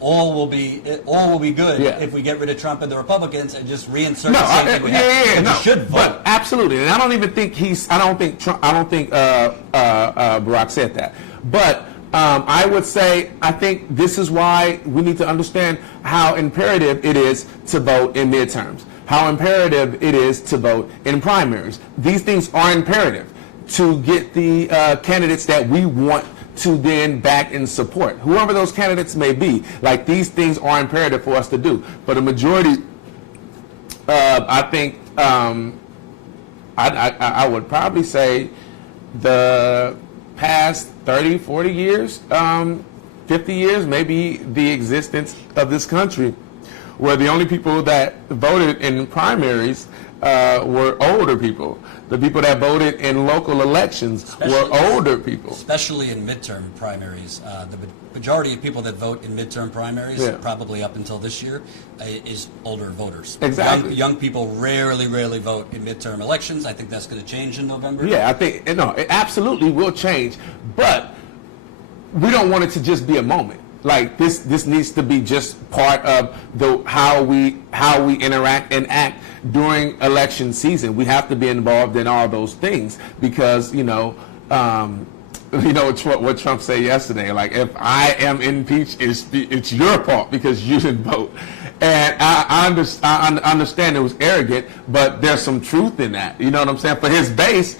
all will be good if we get rid of Trump and the Republicans and just reinsert the same thing we have. No. We should vote. But absolutely, and I don't think Barack said that. But I would say, I think this is why we need to understand how imperative it is to vote in midterms, how imperative it is to vote in primaries. These things are imperative to get the candidates that we want to then back and support, whoever those candidates may be. Like, these things are imperative for us to do. But a majority, I think, I would probably say the past 30, 40 years, 50 years, maybe the existence of this country, where the only people that voted in primaries were older people. The people that voted in local elections were older people. Especially in midterm primaries. The majority of people that vote in midterm primaries, probably up until this year, is older voters. Exactly. Young people rarely vote in midterm elections. I think that's going to change in November. Yeah, I think, no, it absolutely will change. But we don't want it to just be a moment. Like, this needs to be just part of how we interact and act during election season. We have to be involved in all those things because, you know, what Trump said yesterday. Like, if I am impeached, it's your fault because you didn't vote. And I understand it was arrogant, but there's some truth in that. You know what I'm saying? For his base,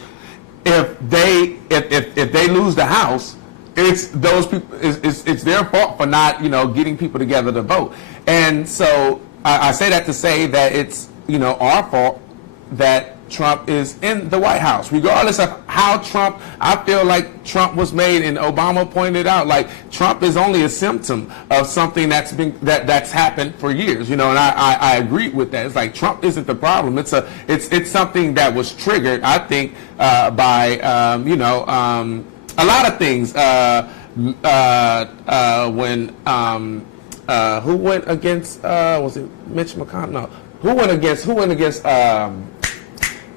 if they lose the House, it's those people. It's their fault for not, you know, getting people together to vote. And so I say that to say that it's, you know, our fault that Trump is in the White House, regardless of how Trump. I feel like Trump was made, and Obama pointed out, like, Trump is only a symptom of something that's happened for years, you know. And I agree with that. It's like Trump isn't the problem. It's something that was triggered, I think, by you know, a lot of things. When who went against was it Mitch McConnell? No, who went against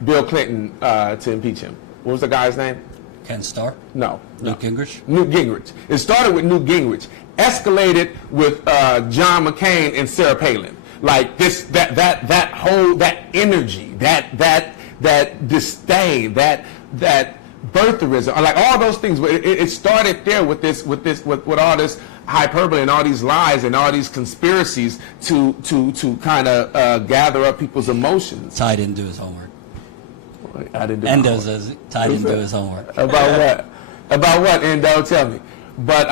Bill Clinton to impeach him? What was the guy's name? Ken Starr? No. Newt Gingrich? Newt Gingrich. It started with Newt Gingrich, escalated with John McCain and Sarah Palin. Like this, that whole energy, that disdain, that birtherism, like all those things. It started there with all this hyperbole and all these lies and all these conspiracies to kind of gather up people's emotions. Ty didn't do his homework. I didn't do Endo says Ty didn't do his homework. About what? About what, Endo? Tell me. But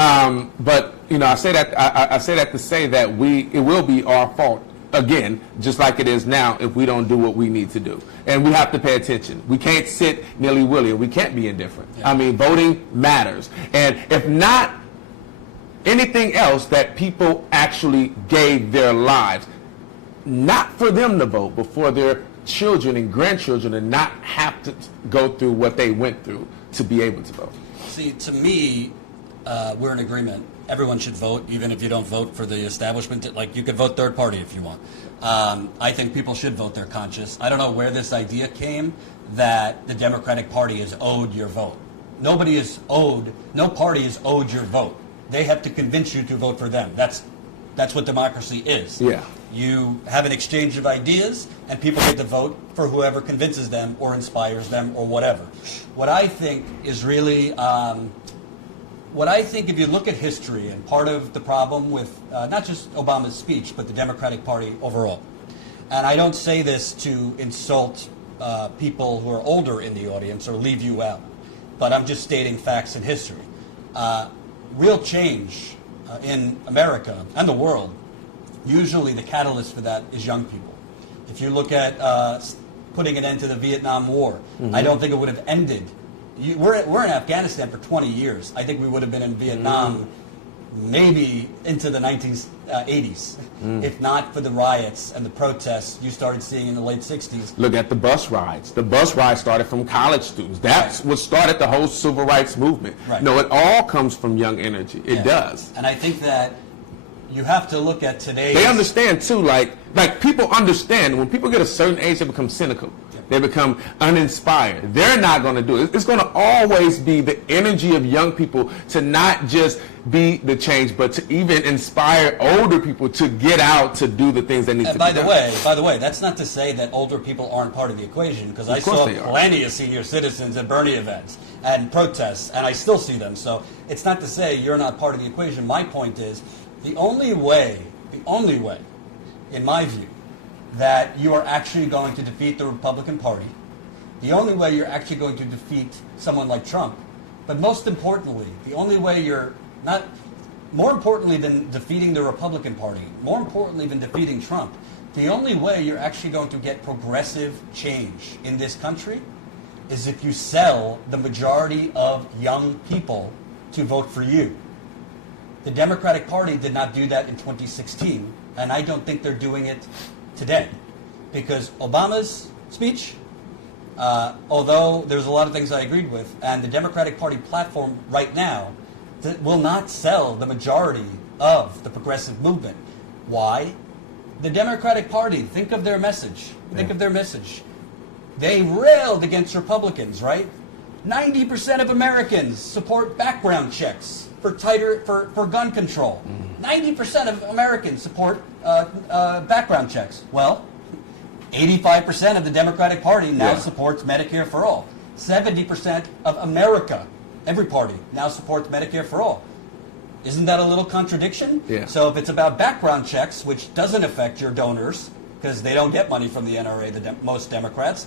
you know, I say that to say that it will be our fault again, just like it is now, if we don't do what we need to do. And we have to pay attention. We can't sit nilly-willy. We can't be indifferent. Yeah. I mean, voting matters. And if not anything else, that people actually gave their lives, not for them to vote, but for their children and grandchildren, and not have to go through what they went through to be able to vote. See, to me, we're in agreement. Everyone should vote, even if you don't vote for the establishment. Like, you could vote third party if you want. I think people should vote their conscience. I don't know where this idea came that the Democratic Party is owed your vote. No party is owed your vote. They have to convince you to vote for them. That's what democracy is. Yeah. You have an exchange of ideas, and people get to vote for whoever convinces them or inspires them or whatever. What I think is really, if you look at history, and part of the problem with not just Obama's speech, but the Democratic Party overall, and I don't say this to insult people who are older in the audience or leave you out, but I'm just stating facts in history. Real change in America and the world, usually the catalyst for that is young people. If you look at putting an end to the Vietnam War, I don't think it would have ended. We're in Afghanistan for 20 years. I think we would have been in Vietnam maybe into the 1980s, if not for the riots and the protests you started seeing in the late 60s. Look at the bus rides. The bus rides started from college students. That's what started the whole civil rights movement. Right. No, it all comes from young energy. It does. And I think that you have to look at today's... They understand, too, like people understand when people get a certain age, they become cynical. They become uninspired. They're not going to do it. It's going to always be the energy of young people to not just be the change, but to even inspire older people to get out to do the things they need to do. By the way, that's not to say that older people aren't part of the equation, because I saw plenty of senior citizens at Bernie events and protests, and I still see them. So it's not to say you're not part of the equation. My point is, the only way, in my view, that you are actually going to defeat the Republican Party, the only way you're actually going to defeat someone like Trump, but most importantly, the only way you're not, more importantly than defeating the Republican Party, more importantly than defeating Trump, the only way you're actually going to get progressive change in this country is if you sell the majority of young people to vote for you. The Democratic Party did not do that in 2016, and I don't think they're doing it today, because Obama's speech, although there's a lot of things I agreed with, and the Democratic Party platform right now will not sell the majority of the progressive movement. Why? The Democratic Party, think of their message. They railed against Republicans, right? 90% of Americans support background checks for gun control. 90% of Americans support background checks. Well, 85% of the Democratic Party now supports Medicare for all. 70% of America every party now supports Medicare for all. Isn't that a little contradiction? Yeah. So if it's about background checks, which doesn't affect your donors, because they don't get money from the NRA, most Democrats,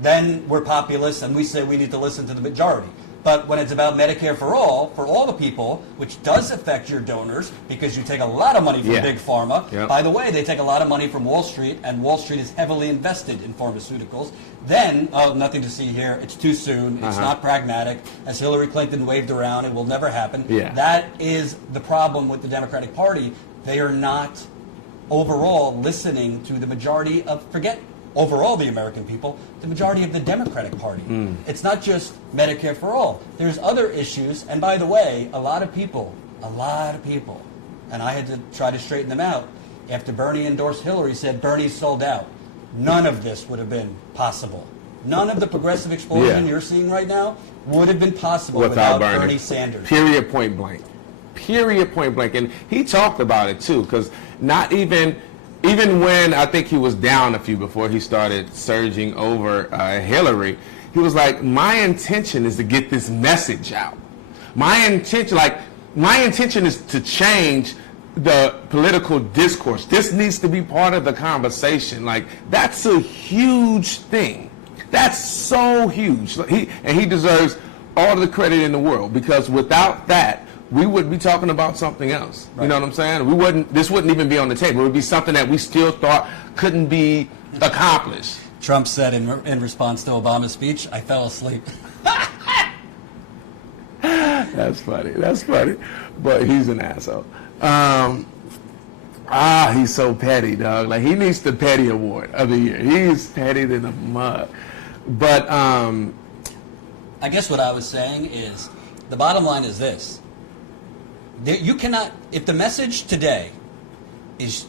then we're populists and we say we need to listen to the majority. But when it's about Medicare for all the people, which does affect your donors, because you take a lot of money from Big Pharma. Yep. By the way, they take a lot of money from Wall Street, and Wall Street is heavily invested in pharmaceuticals. Then, nothing to see here. It's too soon. It's not pragmatic. As Hillary Clinton waved around, it will never happen. Yeah. That is the problem with the Democratic Party. They are not overall listening to the majority of, forget overall the American people, the majority of the Democratic Party. It's not just Medicare for all. There's other issues, and by the way, a lot of people, and I had to try to straighten them out, after Bernie endorsed Hillary, said Bernie's sold out. None of this would have been possible. None of the progressive explosion you're seeing right now would have been possible without Bernie Sanders. Period, point blank. Period, point blank. And he talked about it too, because not even when I think he was down a few before he started surging over Hillary, he was like, my intention is to get this message out. My intention is to change the political discourse. This needs to be part of the conversation. Like, that's a huge thing. That's so huge. He deserves all the credit in the world, because without that, we would be talking about something else. Right. You know what I'm saying? This wouldn't even be on the table. It would be something that we still thought couldn't be accomplished. Trump said in response to Obama's speech, I fell asleep. That's funny. But he's an asshole. He's so petty, dog. Like, he needs the petty award of the year. He's petty than a mug. But I guess what I was saying is, the bottom line is this. You cannot, if the message today is,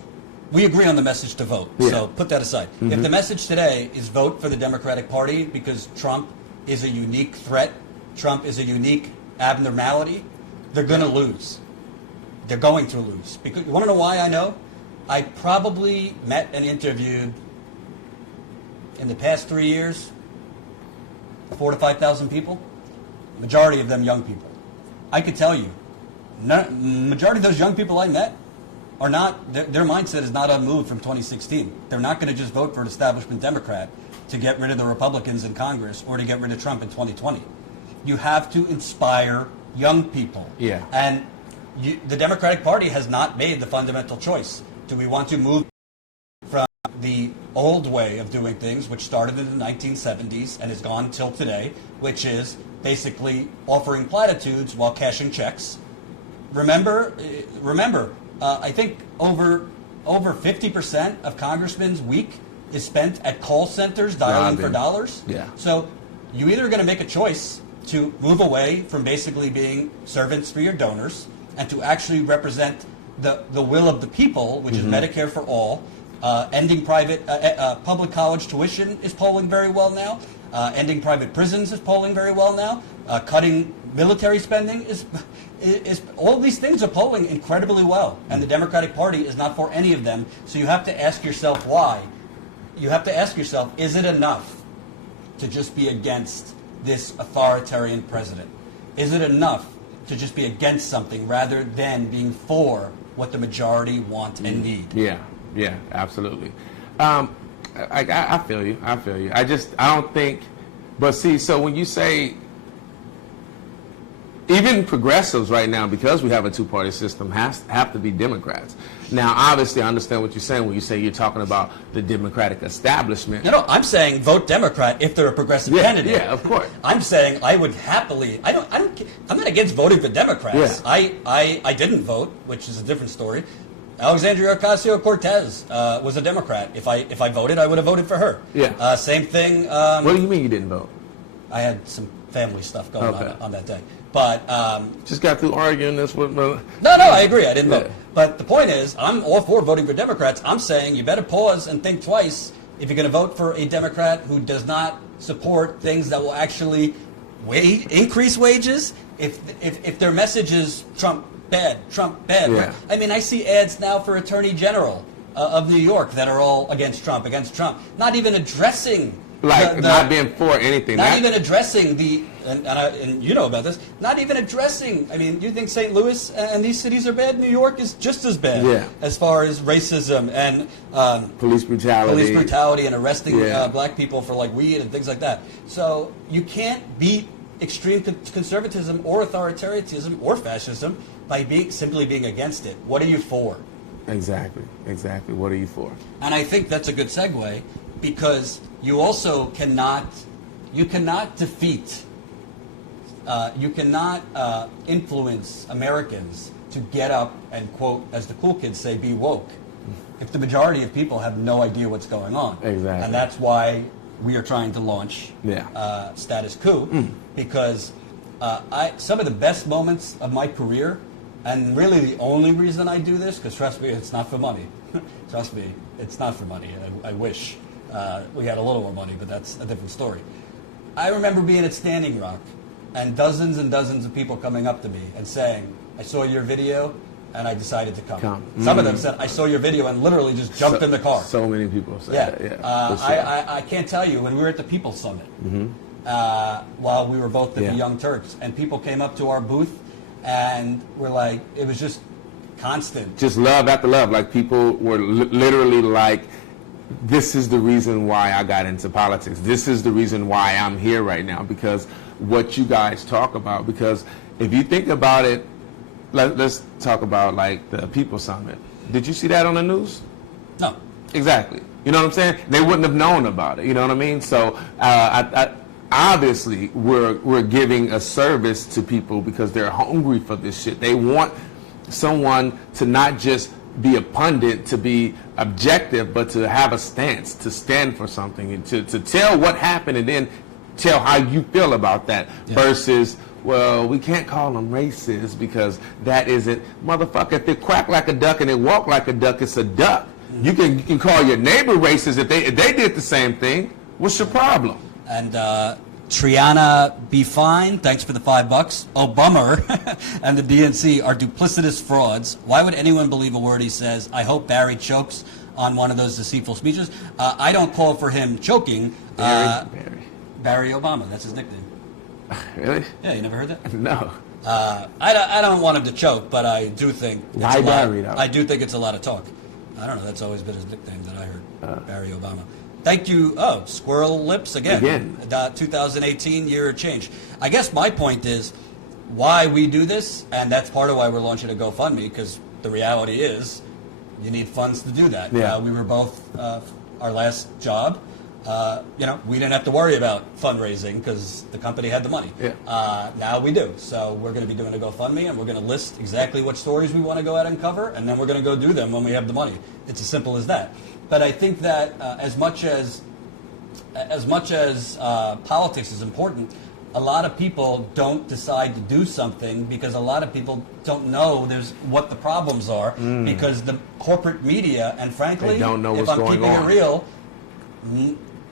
we agree on the message to vote, so put that aside. If the message today is vote for the Democratic Party because Trump is a unique threat, Trump is a unique abnormality, they're going to lose. They're going to lose. Because, you want to know why I know? I probably met and interviewed in the past 3 years 4,000 to 5,000 people, majority of them young people. I could tell you, majority of those young people I met are not, their mindset is not unmoved from 2016. They're not going to just vote for an establishment Democrat to get rid of the Republicans in Congress or to get rid of Trump in 2020. You have to inspire young people. Yeah. And the Democratic Party has not made the fundamental choice. Do we want to move from the old way of doing things, which started in the 1970s and has gone till today, which is basically offering platitudes while cashing checks? Remember, I think over 50% of congressmen's week is spent at call centers dialing for dollars. Yeah. So you're either going to make a choice to move away from basically being servants for your donors and to actually represent the will of the people, which is Medicare for all. Ending public college tuition is polling very well now. Ending private prisons is polling very well now. Cutting military spending is all these things are polling incredibly well, and the Democratic Party is not for any of them. So you have to ask yourself why. You have to ask yourself, is it enough to just be against this authoritarian president? Is it enough to just be against something rather than being for what the majority want and need? Yeah, absolutely. I feel you. I don't think, but see, so when you say, even progressives right now, because we have a two-party system, have to be Democrats. Now, obviously, I understand what you're saying when you say you're talking about the Democratic establishment. No, I'm saying vote Democrat if they're a progressive candidate. Yeah, of course. I'm saying I would happily. I'm not against voting for Democrats. Yeah. I didn't vote, which is a different story. Alexandria Ocasio-Cortez was a Democrat. If I voted, I would have voted for her. Yeah. Same thing. What do you mean you didn't vote? I had some family stuff going on that day. But just got through arguing this with my... No, I agree. I didn't vote. Yeah. But the point is, I'm all for voting for Democrats. I'm saying you better pause and think twice if you're going to vote for a Democrat who does not support things that will actually increase wages. If their message is Trump bad. Yeah. I mean, I see ads now for Attorney General of New York that are all against Trump, not even addressing like not being for anything. Not even addressing and you know about this, not even addressing, I mean, you think St. Louis and these cities are bad? New York is just as bad as far as racism and police brutality and arresting black people for like weed and things like that. So you can't beat extreme conservatism or authoritarianism or fascism by simply being against it. What are you for? Exactly. What are you for? And I think that's a good segue, because you also cannot defeat, you cannot influence Americans to get up and, quote, as the cool kids say, be woke, if the majority of people have no idea what's going on. Exactly. And that's why we are trying to launch Status Coup, because some of the best moments of my career, and really the only reason I do this, because trust me, it's not for money. Trust me, it's not for money. I wish we had a little more money, but that's a different story. I remember being at Standing Rock and dozens of people coming up to me and saying, I saw your video and I decided to come. Some of them said, I saw your video and literally just jumped in the car. So many people say that, I can't tell you, when we were at the People's Summit, while we were both at the Young Turks, and people came up to our booth and were like, it was just constant. Just love after love. Like, people were literally like, this is the reason why I got into politics. This is the reason why I'm here right now, because what you guys talk about. Because if you think about it, let's talk about like the People's Summit. Did you see that on the news? No. Exactly. You know what I'm saying? They wouldn't have known about it. You know what I mean? So obviously we're giving a service to people because they're hungry for this shit. They want someone to not just be a pundit, to be objective, but to have a stance, to stand for something, and to tell what happened and then tell how you feel about that, versus, well, we can't call them racist because that isn't, motherfucker, if they quack like a duck and they walk like a duck, it's a duck. You can call your neighbor racist if they did the same thing. What's your problem? And Triana Be Fine, thanks for the $5. Oh, bummer. And the DNC are duplicitous frauds. Why would anyone believe a word he says? I hope Barry chokes on one of those deceitful speeches. I don't call for him choking. Barry Obama, that's his nickname. Really? Yeah, you never heard that? No. I don't want him to choke, but I do think why Barry, though? I do think it's a lot of talk. I don't know. That's always been his nickname that I heard. Barry Obama. Thank you. Oh, Squirrel Lips again. 2018 year of change. I guess my point is why we do this, and that's part of why we're launching a GoFundMe, because the reality is you need funds to do that. Yeah. We were both our last job. We didn't have to worry about fundraising because the company had the money. Yeah. Now we do. So we're going to be doing a GoFundMe, and we're going to list exactly what stories we want to go out and cover, and then we're going to go do them when we have the money. It's as simple as that. But I think that as much as politics is important, a lot of people don't decide to do something because a lot of people don't know what the problems are, because the corporate media, and frankly, they don't know if what's I'm going keeping on. it real,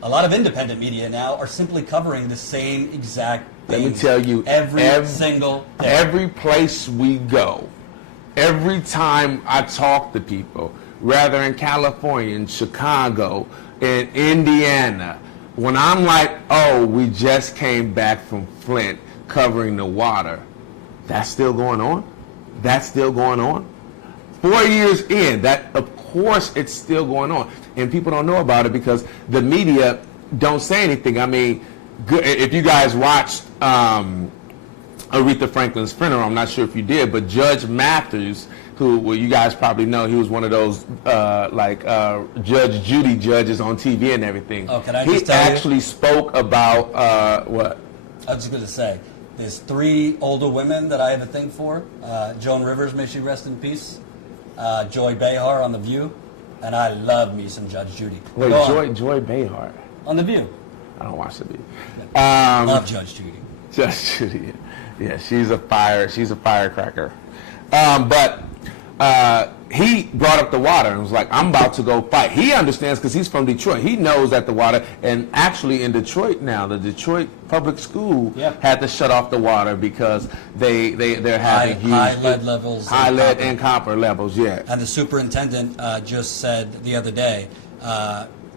a lot of independent media now are simply covering the same exact things. Let me tell you, every single day. Every place we go, every time I talk to people, rather in California, in Chicago, in Indiana, when I'm like, oh, we just came back from Flint covering the water, that's still going on? That's still going on? 4 years in, that, of course, it's still going on. And people don't know about it because the media don't say anything. I mean, if you guys watched Aretha Franklin's funeral, I'm not sure if you did, but Judge Mathers, who, well, you guys probably know, he was one of those Judge Judy judges on TV and everything. Oh, can I just tell you? He actually spoke about what? I was just going to say, there's 3 older women that I have a thing for. Joan Rivers, may she rest in peace. Joy Behar on The View. And I love me some Judge Judy. Wait, Joy Behar. On The View. I don't watch The View. Love Judge Judy. Judge Judy. Yeah, she's a firecracker. But he brought up the water and was like, I'm about to go fight. He understands because he's from Detroit. He knows that the water, and actually in Detroit now, the Detroit public school had to shut off the water because they're having high lead levels. High lead and copper levels, yeah. And the superintendent just said the other day,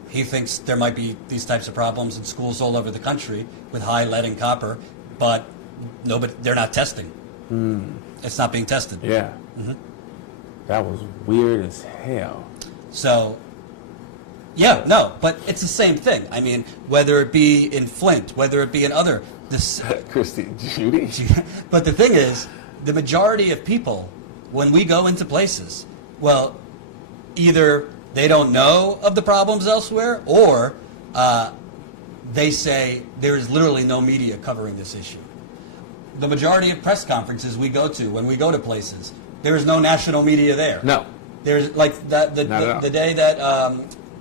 He thinks there might be these types of problems in schools all over the country with high lead and copper, but they're not testing. It's not being tested. Yeah. That was weird as hell. So, yeah, no, but it's the same thing. I mean, whether it be in Flint, whether it be in other... Christy, Judy. But the thing is, the majority of people, when we go into places, well, either they don't know of the problems elsewhere, or they say there is literally no media covering this issue. The majority of press conferences we go to, when we go to places, there is no national media there. No. There's like the day that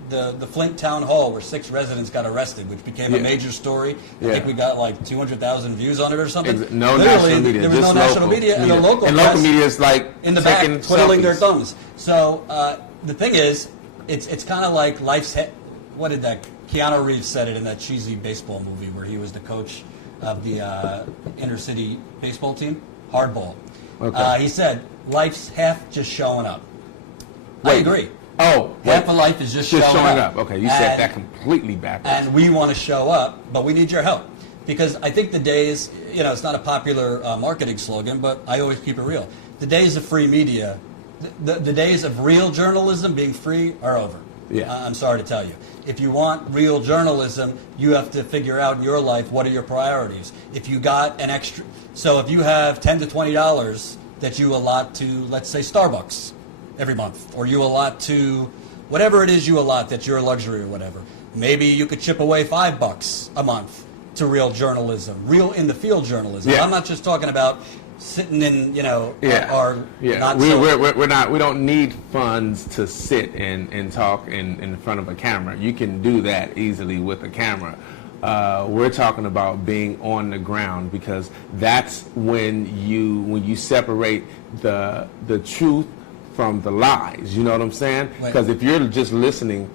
the Flint town hall where 6 residents got arrested, which became a major story. I think we got like 200,000 views on it or something. No Literally, national media. there was just no national media, and the local and press local media is like in the back taking twiddling their selfies. thumbs. So the thing is, it's kind of like life's. What did that? Keanu Reeves said it in that cheesy baseball movie where he was the coach of the inner city baseball team, Hardball. Okay. He said, "Life's half just showing up." I Wait. agree. Oh, Half wait. of life is just Just showing up. Okay, you said that completely backwards. And we want to show up, but we need your help. Because I think the days, it's not a popular marketing slogan, but I always keep it real. The days of free media, the days of real journalism being free are over. Yeah. I'm sorry to tell you. If you want real journalism, you have to figure out in your life what are your priorities. If you got an extra, so if you have $10 to $20 that you allot to, let's say, Starbucks every month, or you allot to whatever it is you allot that's your luxury or whatever, maybe you could chip away $5 a month to real journalism, real in the field journalism. Yeah. I'm not just talking about sitting in, our not we, so. we're not. We don't need funds to sit and talk in front of a camera. You can do that easily with a camera. We're talking about being on the ground, because that's when you separate the truth from the lies. You know what I'm saying? Because if you're just listening,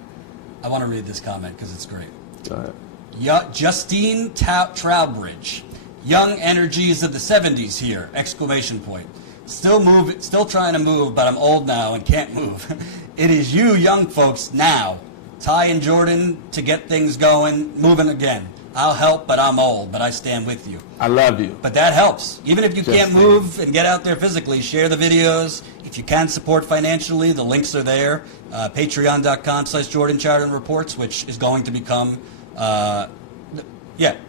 I want to read this comment because it's great. go ahead. Justine Trowbridge. Young energies of the 70s here! Exclamation point. Still trying to move, but I'm old now and can't move. It is you young folks now. Ty and Jordan to get things going, moving again. I'll help, but I'm old, but I stand with you. I love you. But that helps. Even if you can't Justine. move and get out there physically, share the videos. If you can support financially, the links are there. Patreon.com/Jordan Chariton Reports, which is going to become,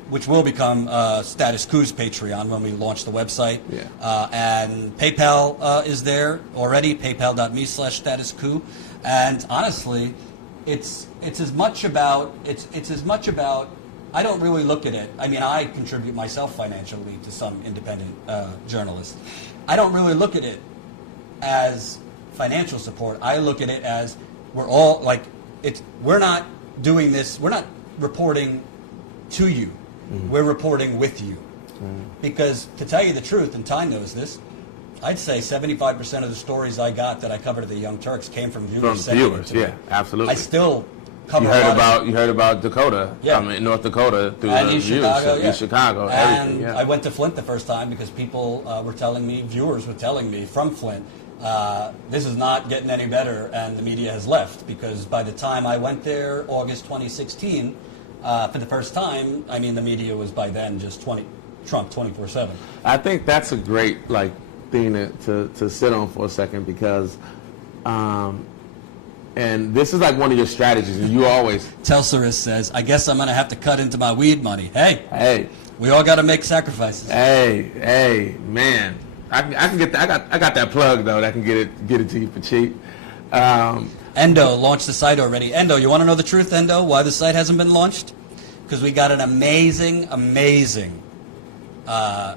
which will become Status Quo's Patreon when we launch the website. Yeah. And PayPal is there already, paypal.me/Status Quo. And honestly, it's as much about I don't really look at it. I mean, I contribute myself financially to some independent journalists. I don't really look at it as financial support. I look at it as we're all like we're not doing this. We're not reporting to you. We're reporting with you. Because to tell you the truth, and Ty knows this, I'd say 75% of the stories I got that I covered at the Young Turks came from viewers. From sending it viewers, to me. yeah, absolutely. I still cover You a lot heard of about Dakota, Yeah. North Dakota through and the in views, Chicago, in Chicago, and everything. Yeah. I went to Flint the first time because people were telling me, viewers were telling me from Flint, this is not getting any better, and the media has left, because by the time I went there, August 2016, for the first time, I mean, the media was by then just Trump 24/7. I think that's a great thing to sit on for a second, because and this is like one of your strategies, and you always Telsaris says, I guess I'm going to have to cut into my weed money. Hey, we all got to make sacrifices. hey, man, I can get that. I got that plug though. That can get it to you for cheap. Endo launched the site already. Endo, you want to know the truth, Endo, why the site hasn't been launched? Because we got an amazing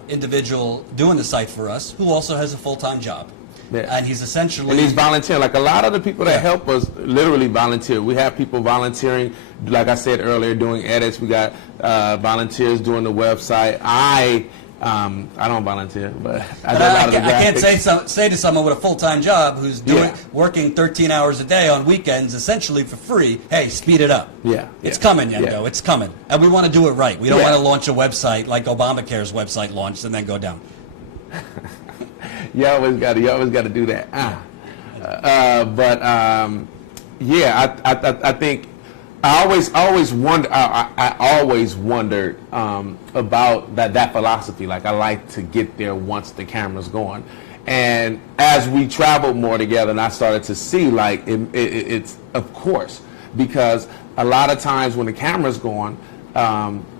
individual doing the site for us who also has a full-time job. Yeah. And he's essentially... And he's volunteering. Like a lot of the people that Yeah. help us literally volunteer. We have people volunteering, like I said earlier, doing edits. We got volunteers doing the website. I don't volunteer, but I do a lot of the I can't graphics. say to someone with a full-time job who's working 13 hours a day on weekends, essentially for free, hey, speed it up. Yeah. It's yeah, coming, Yendo. yeah. It's coming. And we want to do it right. We don't Yeah. want to launch a website like Obamacare's website launched and then go down. You always got to do that. I think I always wonder. I always wondered about that philosophy. Like I like to get there once the camera's going, and as we traveled more together, and I started to see like it's of course because a lot of times when the camera's going,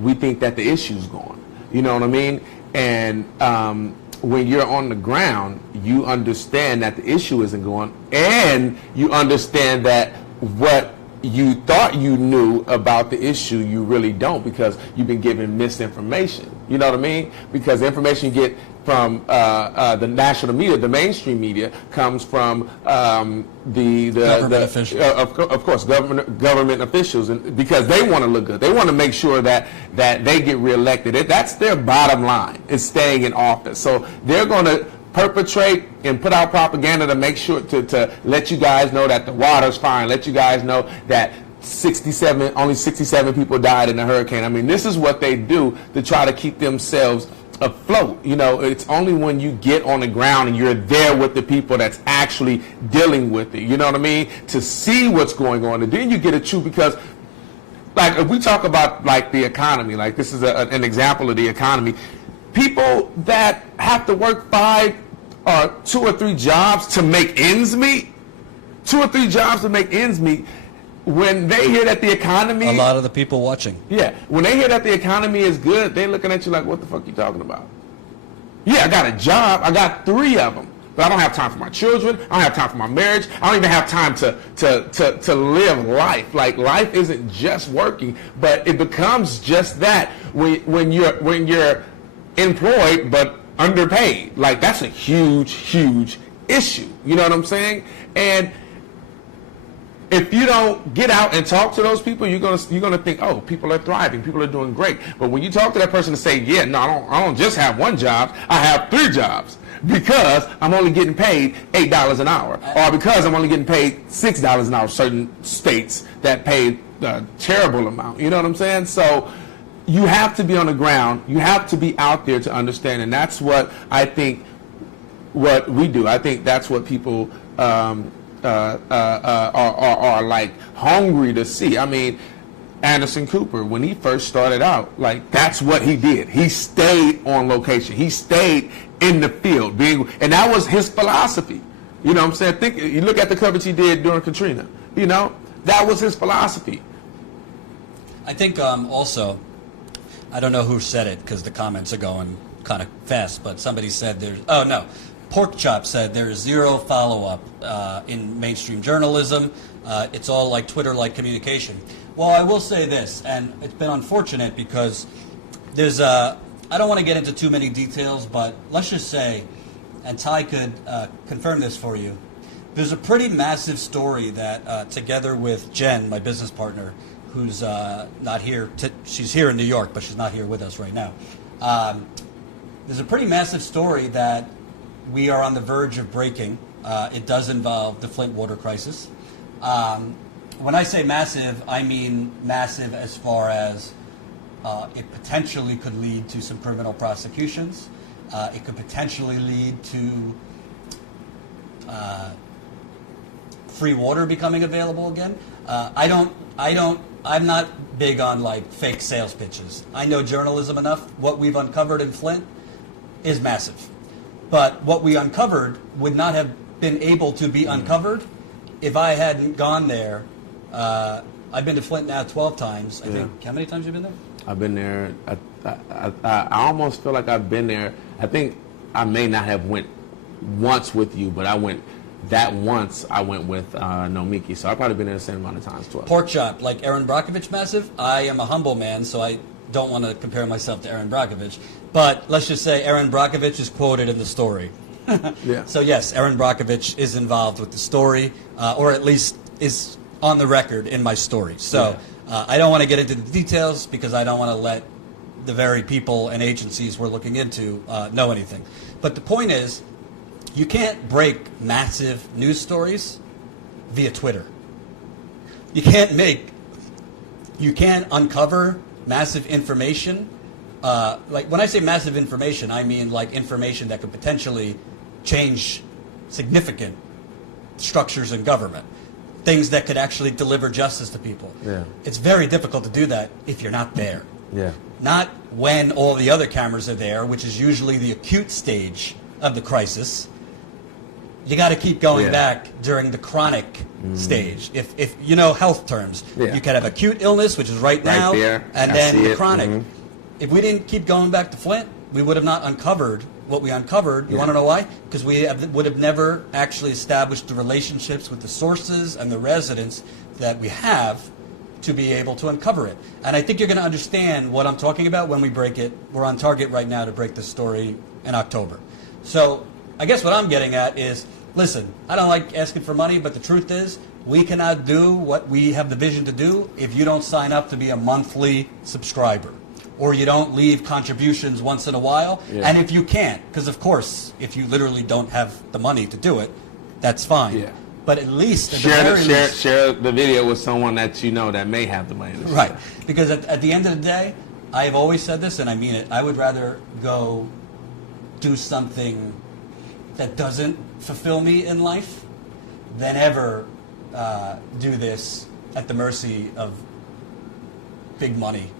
we think that the issue's gone. You know what I mean? And when you're on the ground, you understand that the issue isn't going, and you understand that what you thought you knew about the issue, you really don't, because you've been given misinformation. You know what I mean? Because the information you get from the national media, the mainstream media, comes from the government officials. Of course, government officials, and because they want to look good, they want to make sure that they get reelected. That's their bottom line, is staying in office. So they're going to perpetrate and put out propaganda to make sure to let you guys know that the water's fine, let you guys know that only 67 people died in the hurricane. I mean, this is what they do to try to keep themselves afloat. You know, it's only when you get on the ground and you're there with the people that's actually dealing with it, you know what I mean, to see what's going on, and then you get a true, because like if we talk about like the economy, like this is an example of the economy, people that have to work 2 or 3 jobs to make ends meet, 2 or 3 jobs to make ends meet, when they hear that the economy... A lot of the people watching. Yeah, when they hear that the economy is good, they're looking at you like, what the fuck you talking about? Yeah, I got a job, I got 3 of them, but I don't have time for my children, I don't have time for my marriage, I don't even have time to live life. Like, life isn't just working, but it becomes just that when you're employed but underpaid. Like, that's a huge issue. You know what I'm saying? And if you don't get out and talk to those people, you're gonna think, oh, people are thriving, people are doing great. But when you talk to that person and say, yeah, no, I don't just have 1 job, I have 3 jobs, because I'm only getting paid $8 an hour, or because I'm only getting paid $6 an hour. Certain states that pay a terrible amount. You know what I'm saying? So you have to be on the ground. You have to be out there to understand, and that's what I think. What we do, I think that's what people are like hungry to see. I mean, Anderson Cooper, when he first started out, like that's what he did. He stayed on location. He stayed in the field, and that was his philosophy. You know what I'm saying? You look at the coverage he did during Katrina. You know, that was his philosophy. I think also, I don't know who said it because the comments are going kind of fast, but somebody said there's, oh no, Pork Chop said there's 0 follow-up in mainstream journalism. It's all like Twitter-like communication. Well, I will say this, and it's been unfortunate because there's I don't want to get into too many details, but let's just say, and Ty could confirm this for you, there's a pretty massive story that together with Jen, my business partner, who's not here, she's here in New York, but she's not here with us right now. There's a pretty massive story that we are on the verge of breaking. It does involve the Flint water crisis. When I say massive, I mean massive as far as it potentially could lead to some criminal prosecutions. It could potentially lead to free water becoming available again. I'm not big on like fake sales pitches. I know journalism enough. What we've uncovered in Flint is massive. But what we uncovered would not have been able to be uncovered if I hadn't gone there. I've been to Flint now 12 times. I think. How many times have you been there? I've been there. I almost feel like I've been there. I think I may not have went once with you, but I went that once. I went with Nomiki, so I've probably been there the same amount of times, 12. Pork Chop, like Aaron Brockovich massive. I am a humble man, so I don't want to compare myself to Aaron Brockovich. But let's just say Aaron Brockovich is quoted in the story. Yeah. So yes, Aaron Brockovich is involved with the story, or at least is on the record in my story. So I don't want to get into the details because I don't want to let the very people and agencies we're looking into know anything. But the point is, you can't break massive news stories via Twitter. You can't uncover massive information. Like when I say massive information, I mean like information that could potentially change significant structures in government. things that could actually deliver justice to people. Yeah. It's very difficult to do that if you're not there. Yeah. Not when all the other cameras are there, which is usually the acute stage of the crisis. You got to keep going back during the chronic stage. If you know health terms, you can have acute illness, which is right now, there. and I then see the it. chronic. If we didn't keep going back to Flint, we would have not uncovered what we uncovered. You want to know why? Because would have never actually established the relationships with the sources and the residents that we have to be able to uncover it. And I think you're going to understand what I'm talking about when we break it. We're on target right now to break this story in October. So I guess what I'm getting at is, listen, I don't like asking for money, but the truth is we cannot do what we have the vision to do if you don't sign up to be a monthly subscriber, or you don't leave contributions once in a while. And if you can't, because of course, if you literally don't have the money to do it, that's fine. Yeah. But at least share the video with someone that you know that may have the money. Right. Because at the end of the day, I have always said this, and I mean it, I would rather go do something that doesn't fulfill me in life than ever do this at the mercy of big money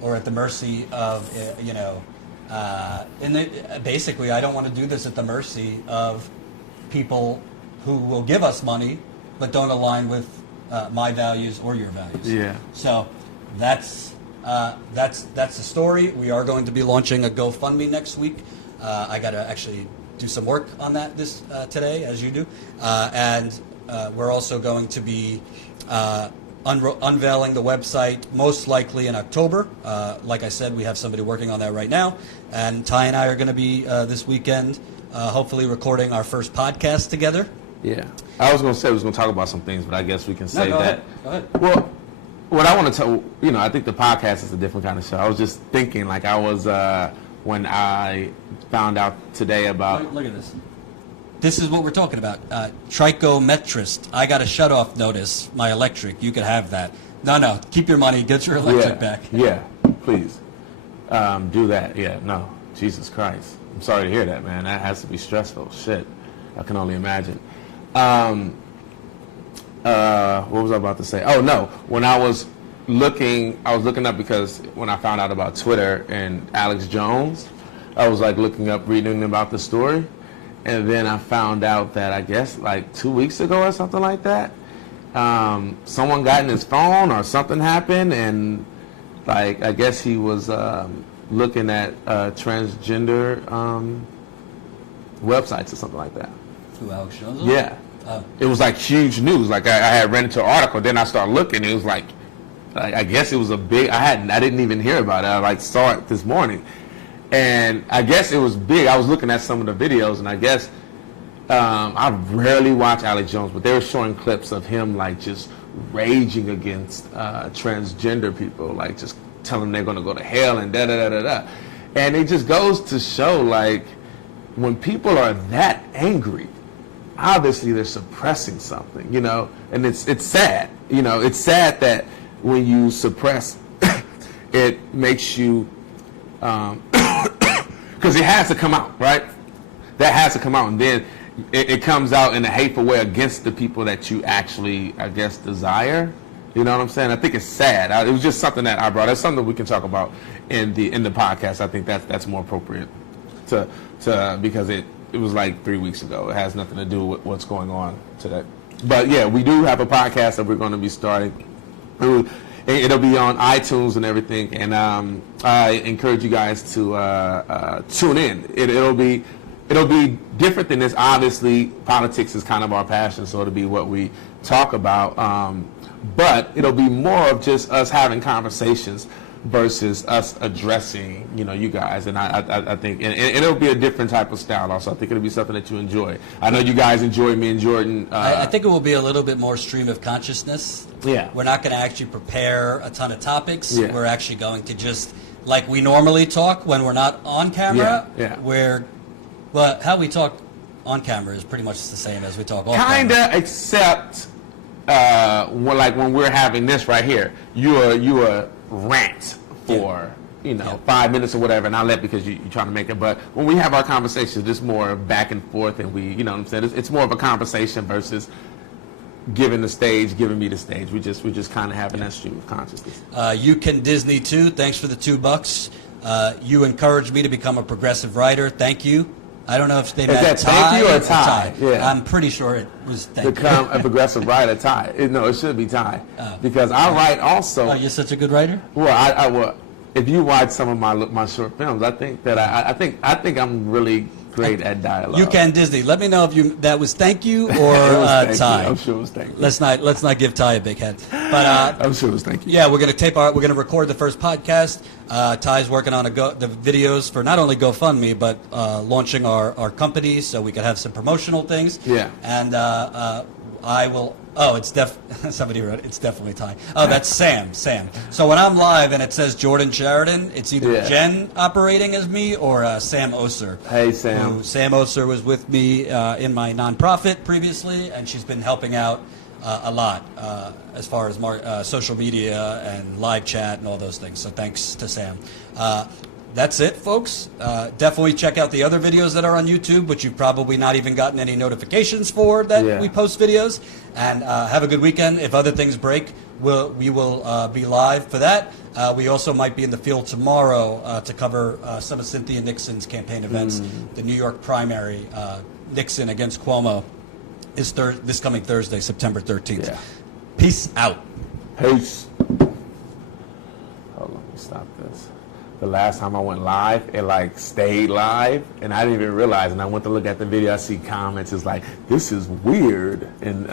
or at the mercy of, basically, I don't want to do this at the mercy of people who will give us money but don't align with my values or your values. Yeah. So that's the story. We are going to be launching a GoFundMe next week. I got to actually do some work on that today, as you do, and we're also going to be unveiling the website most likely in October. Like I said, we have somebody working on that right now, and Ty and I are going to be this weekend, hopefully recording our first podcast together. Yeah. I was going to say we was going to talk about some things, but I guess we can say go that. ahead. Well, what I want to tell, I think the podcast is a different kind of show. I was just thinking, like I was, when I found out today about... Look at this. This is what we're talking about. Trichometrist. I got a shut-off notice, my electric. You could have that. No, keep your money. Get your electric back. Yeah, please. Do that. Yeah, no. Jesus Christ. I'm sorry to hear that, man. That has to be stressful. Shit. I can only imagine. What was I about to say? Oh, no. When I was looking up because when I found out about Twitter and Alex Jones, I was like looking up, reading about the story. And then I found out that I guess like 2 weeks ago or something like that, someone got in his phone or something happened, and like I guess he was looking at transgender websites or something like that. Who, Alex Jones? Yeah. It was like huge news. Like I had read into an article, then I started looking. It was like I guess it was a big. I didn't even hear about it. I like saw it this morning. And I guess it was big. I was looking at some of the videos, and I guess I rarely watch Alex Jones, but they were showing clips of him like just raging against transgender people, like just telling them they're going to go to hell and da-da-da-da-da. And it just goes to show, like, when people are that angry, obviously they're suppressing something, and it's sad. It's sad that when you suppress, it makes you... because it has to come out, right? That has to come out, and then it comes out in a hateful way against the people that you actually, I guess, desire. You know what I'm saying? I think it's sad. It was just something that I brought. It's something we can talk about in the podcast. I think that's more appropriate to because it was like 3 weeks ago. It has nothing to do with what's going on today. But yeah, we do have a podcast that we're going to be starting. It'll be on iTunes and everything, and I encourage you guys to tune in. It'll be different than this. Obviously, politics is kind of our passion, so it'll be what we talk about. But it'll be more of just us having conversations versus us addressing, you guys. And I think, and it'll be a different type of style also. I think it'll be something that you enjoy. I know you guys enjoy me and Jordan. I think it will be a little bit more stream of consciousness. Yeah. We're not going to actually prepare a ton of topics. Yeah. We're actually going to just, like we normally talk when we're not on camera. Yeah. Well, how we talk on camera is pretty much the same as we talk off camera. Kinda, except when we're having this right here, you are rant for 5 minutes or whatever, and I'll let because you're trying to make it. But when we have our conversations, it's more back and forth, and we, you know what I'm saying? It's more of a conversation versus giving me the stage. We're just kind of having that stream of consciousness. You Can Disney too. Thanks for the $2. You encouraged me to become a progressive writer. Thank you. I don't know if they meant that tie thank you or tie? Yeah. I'm pretty sure it was thank you. Become a progressive writer, tie. No, it should be tie. Because I write also. Oh, you're such a good writer? Well, well, if you watch some of my short films, I think that I think I'm really great at dialogue. You Can Disney. Let me know if that was thank you or It was thank Ty. you. I'm sure it was thank you. Let's not give Ty a big head. But I'm sure it was thank you. yeah, we're gonna record the first podcast. Ty's working on the videos for not only GoFundMe but launching our company, so we could have some promotional things. Yeah. And I will. Oh, it's somebody wrote it's definitely Ty. Oh, that's Sam. So when I'm live and it says Jordan Sheridan, it's either Jen operating as me or Sam Oser. Hey, Sam. Sam Oser was with me in my nonprofit previously, and she's been helping out a lot as far as social media and live chat and all those things. So thanks to Sam. That's it, folks. Definitely check out the other videos that are on YouTube, which you've probably not even gotten any notifications for that we post videos. And have a good weekend. If other things break, we will be live for that. We also might be in the field tomorrow to cover some of Cynthia Nixon's campaign events. The New York primary, Nixon against Cuomo, is this coming Thursday, September 13th. Yeah. Peace out. Peace. Hold on, let me stop this. The last time I went live, it stayed live, and I didn't even realize. And I went to look at the video. I see comments. It's like, this is weird, and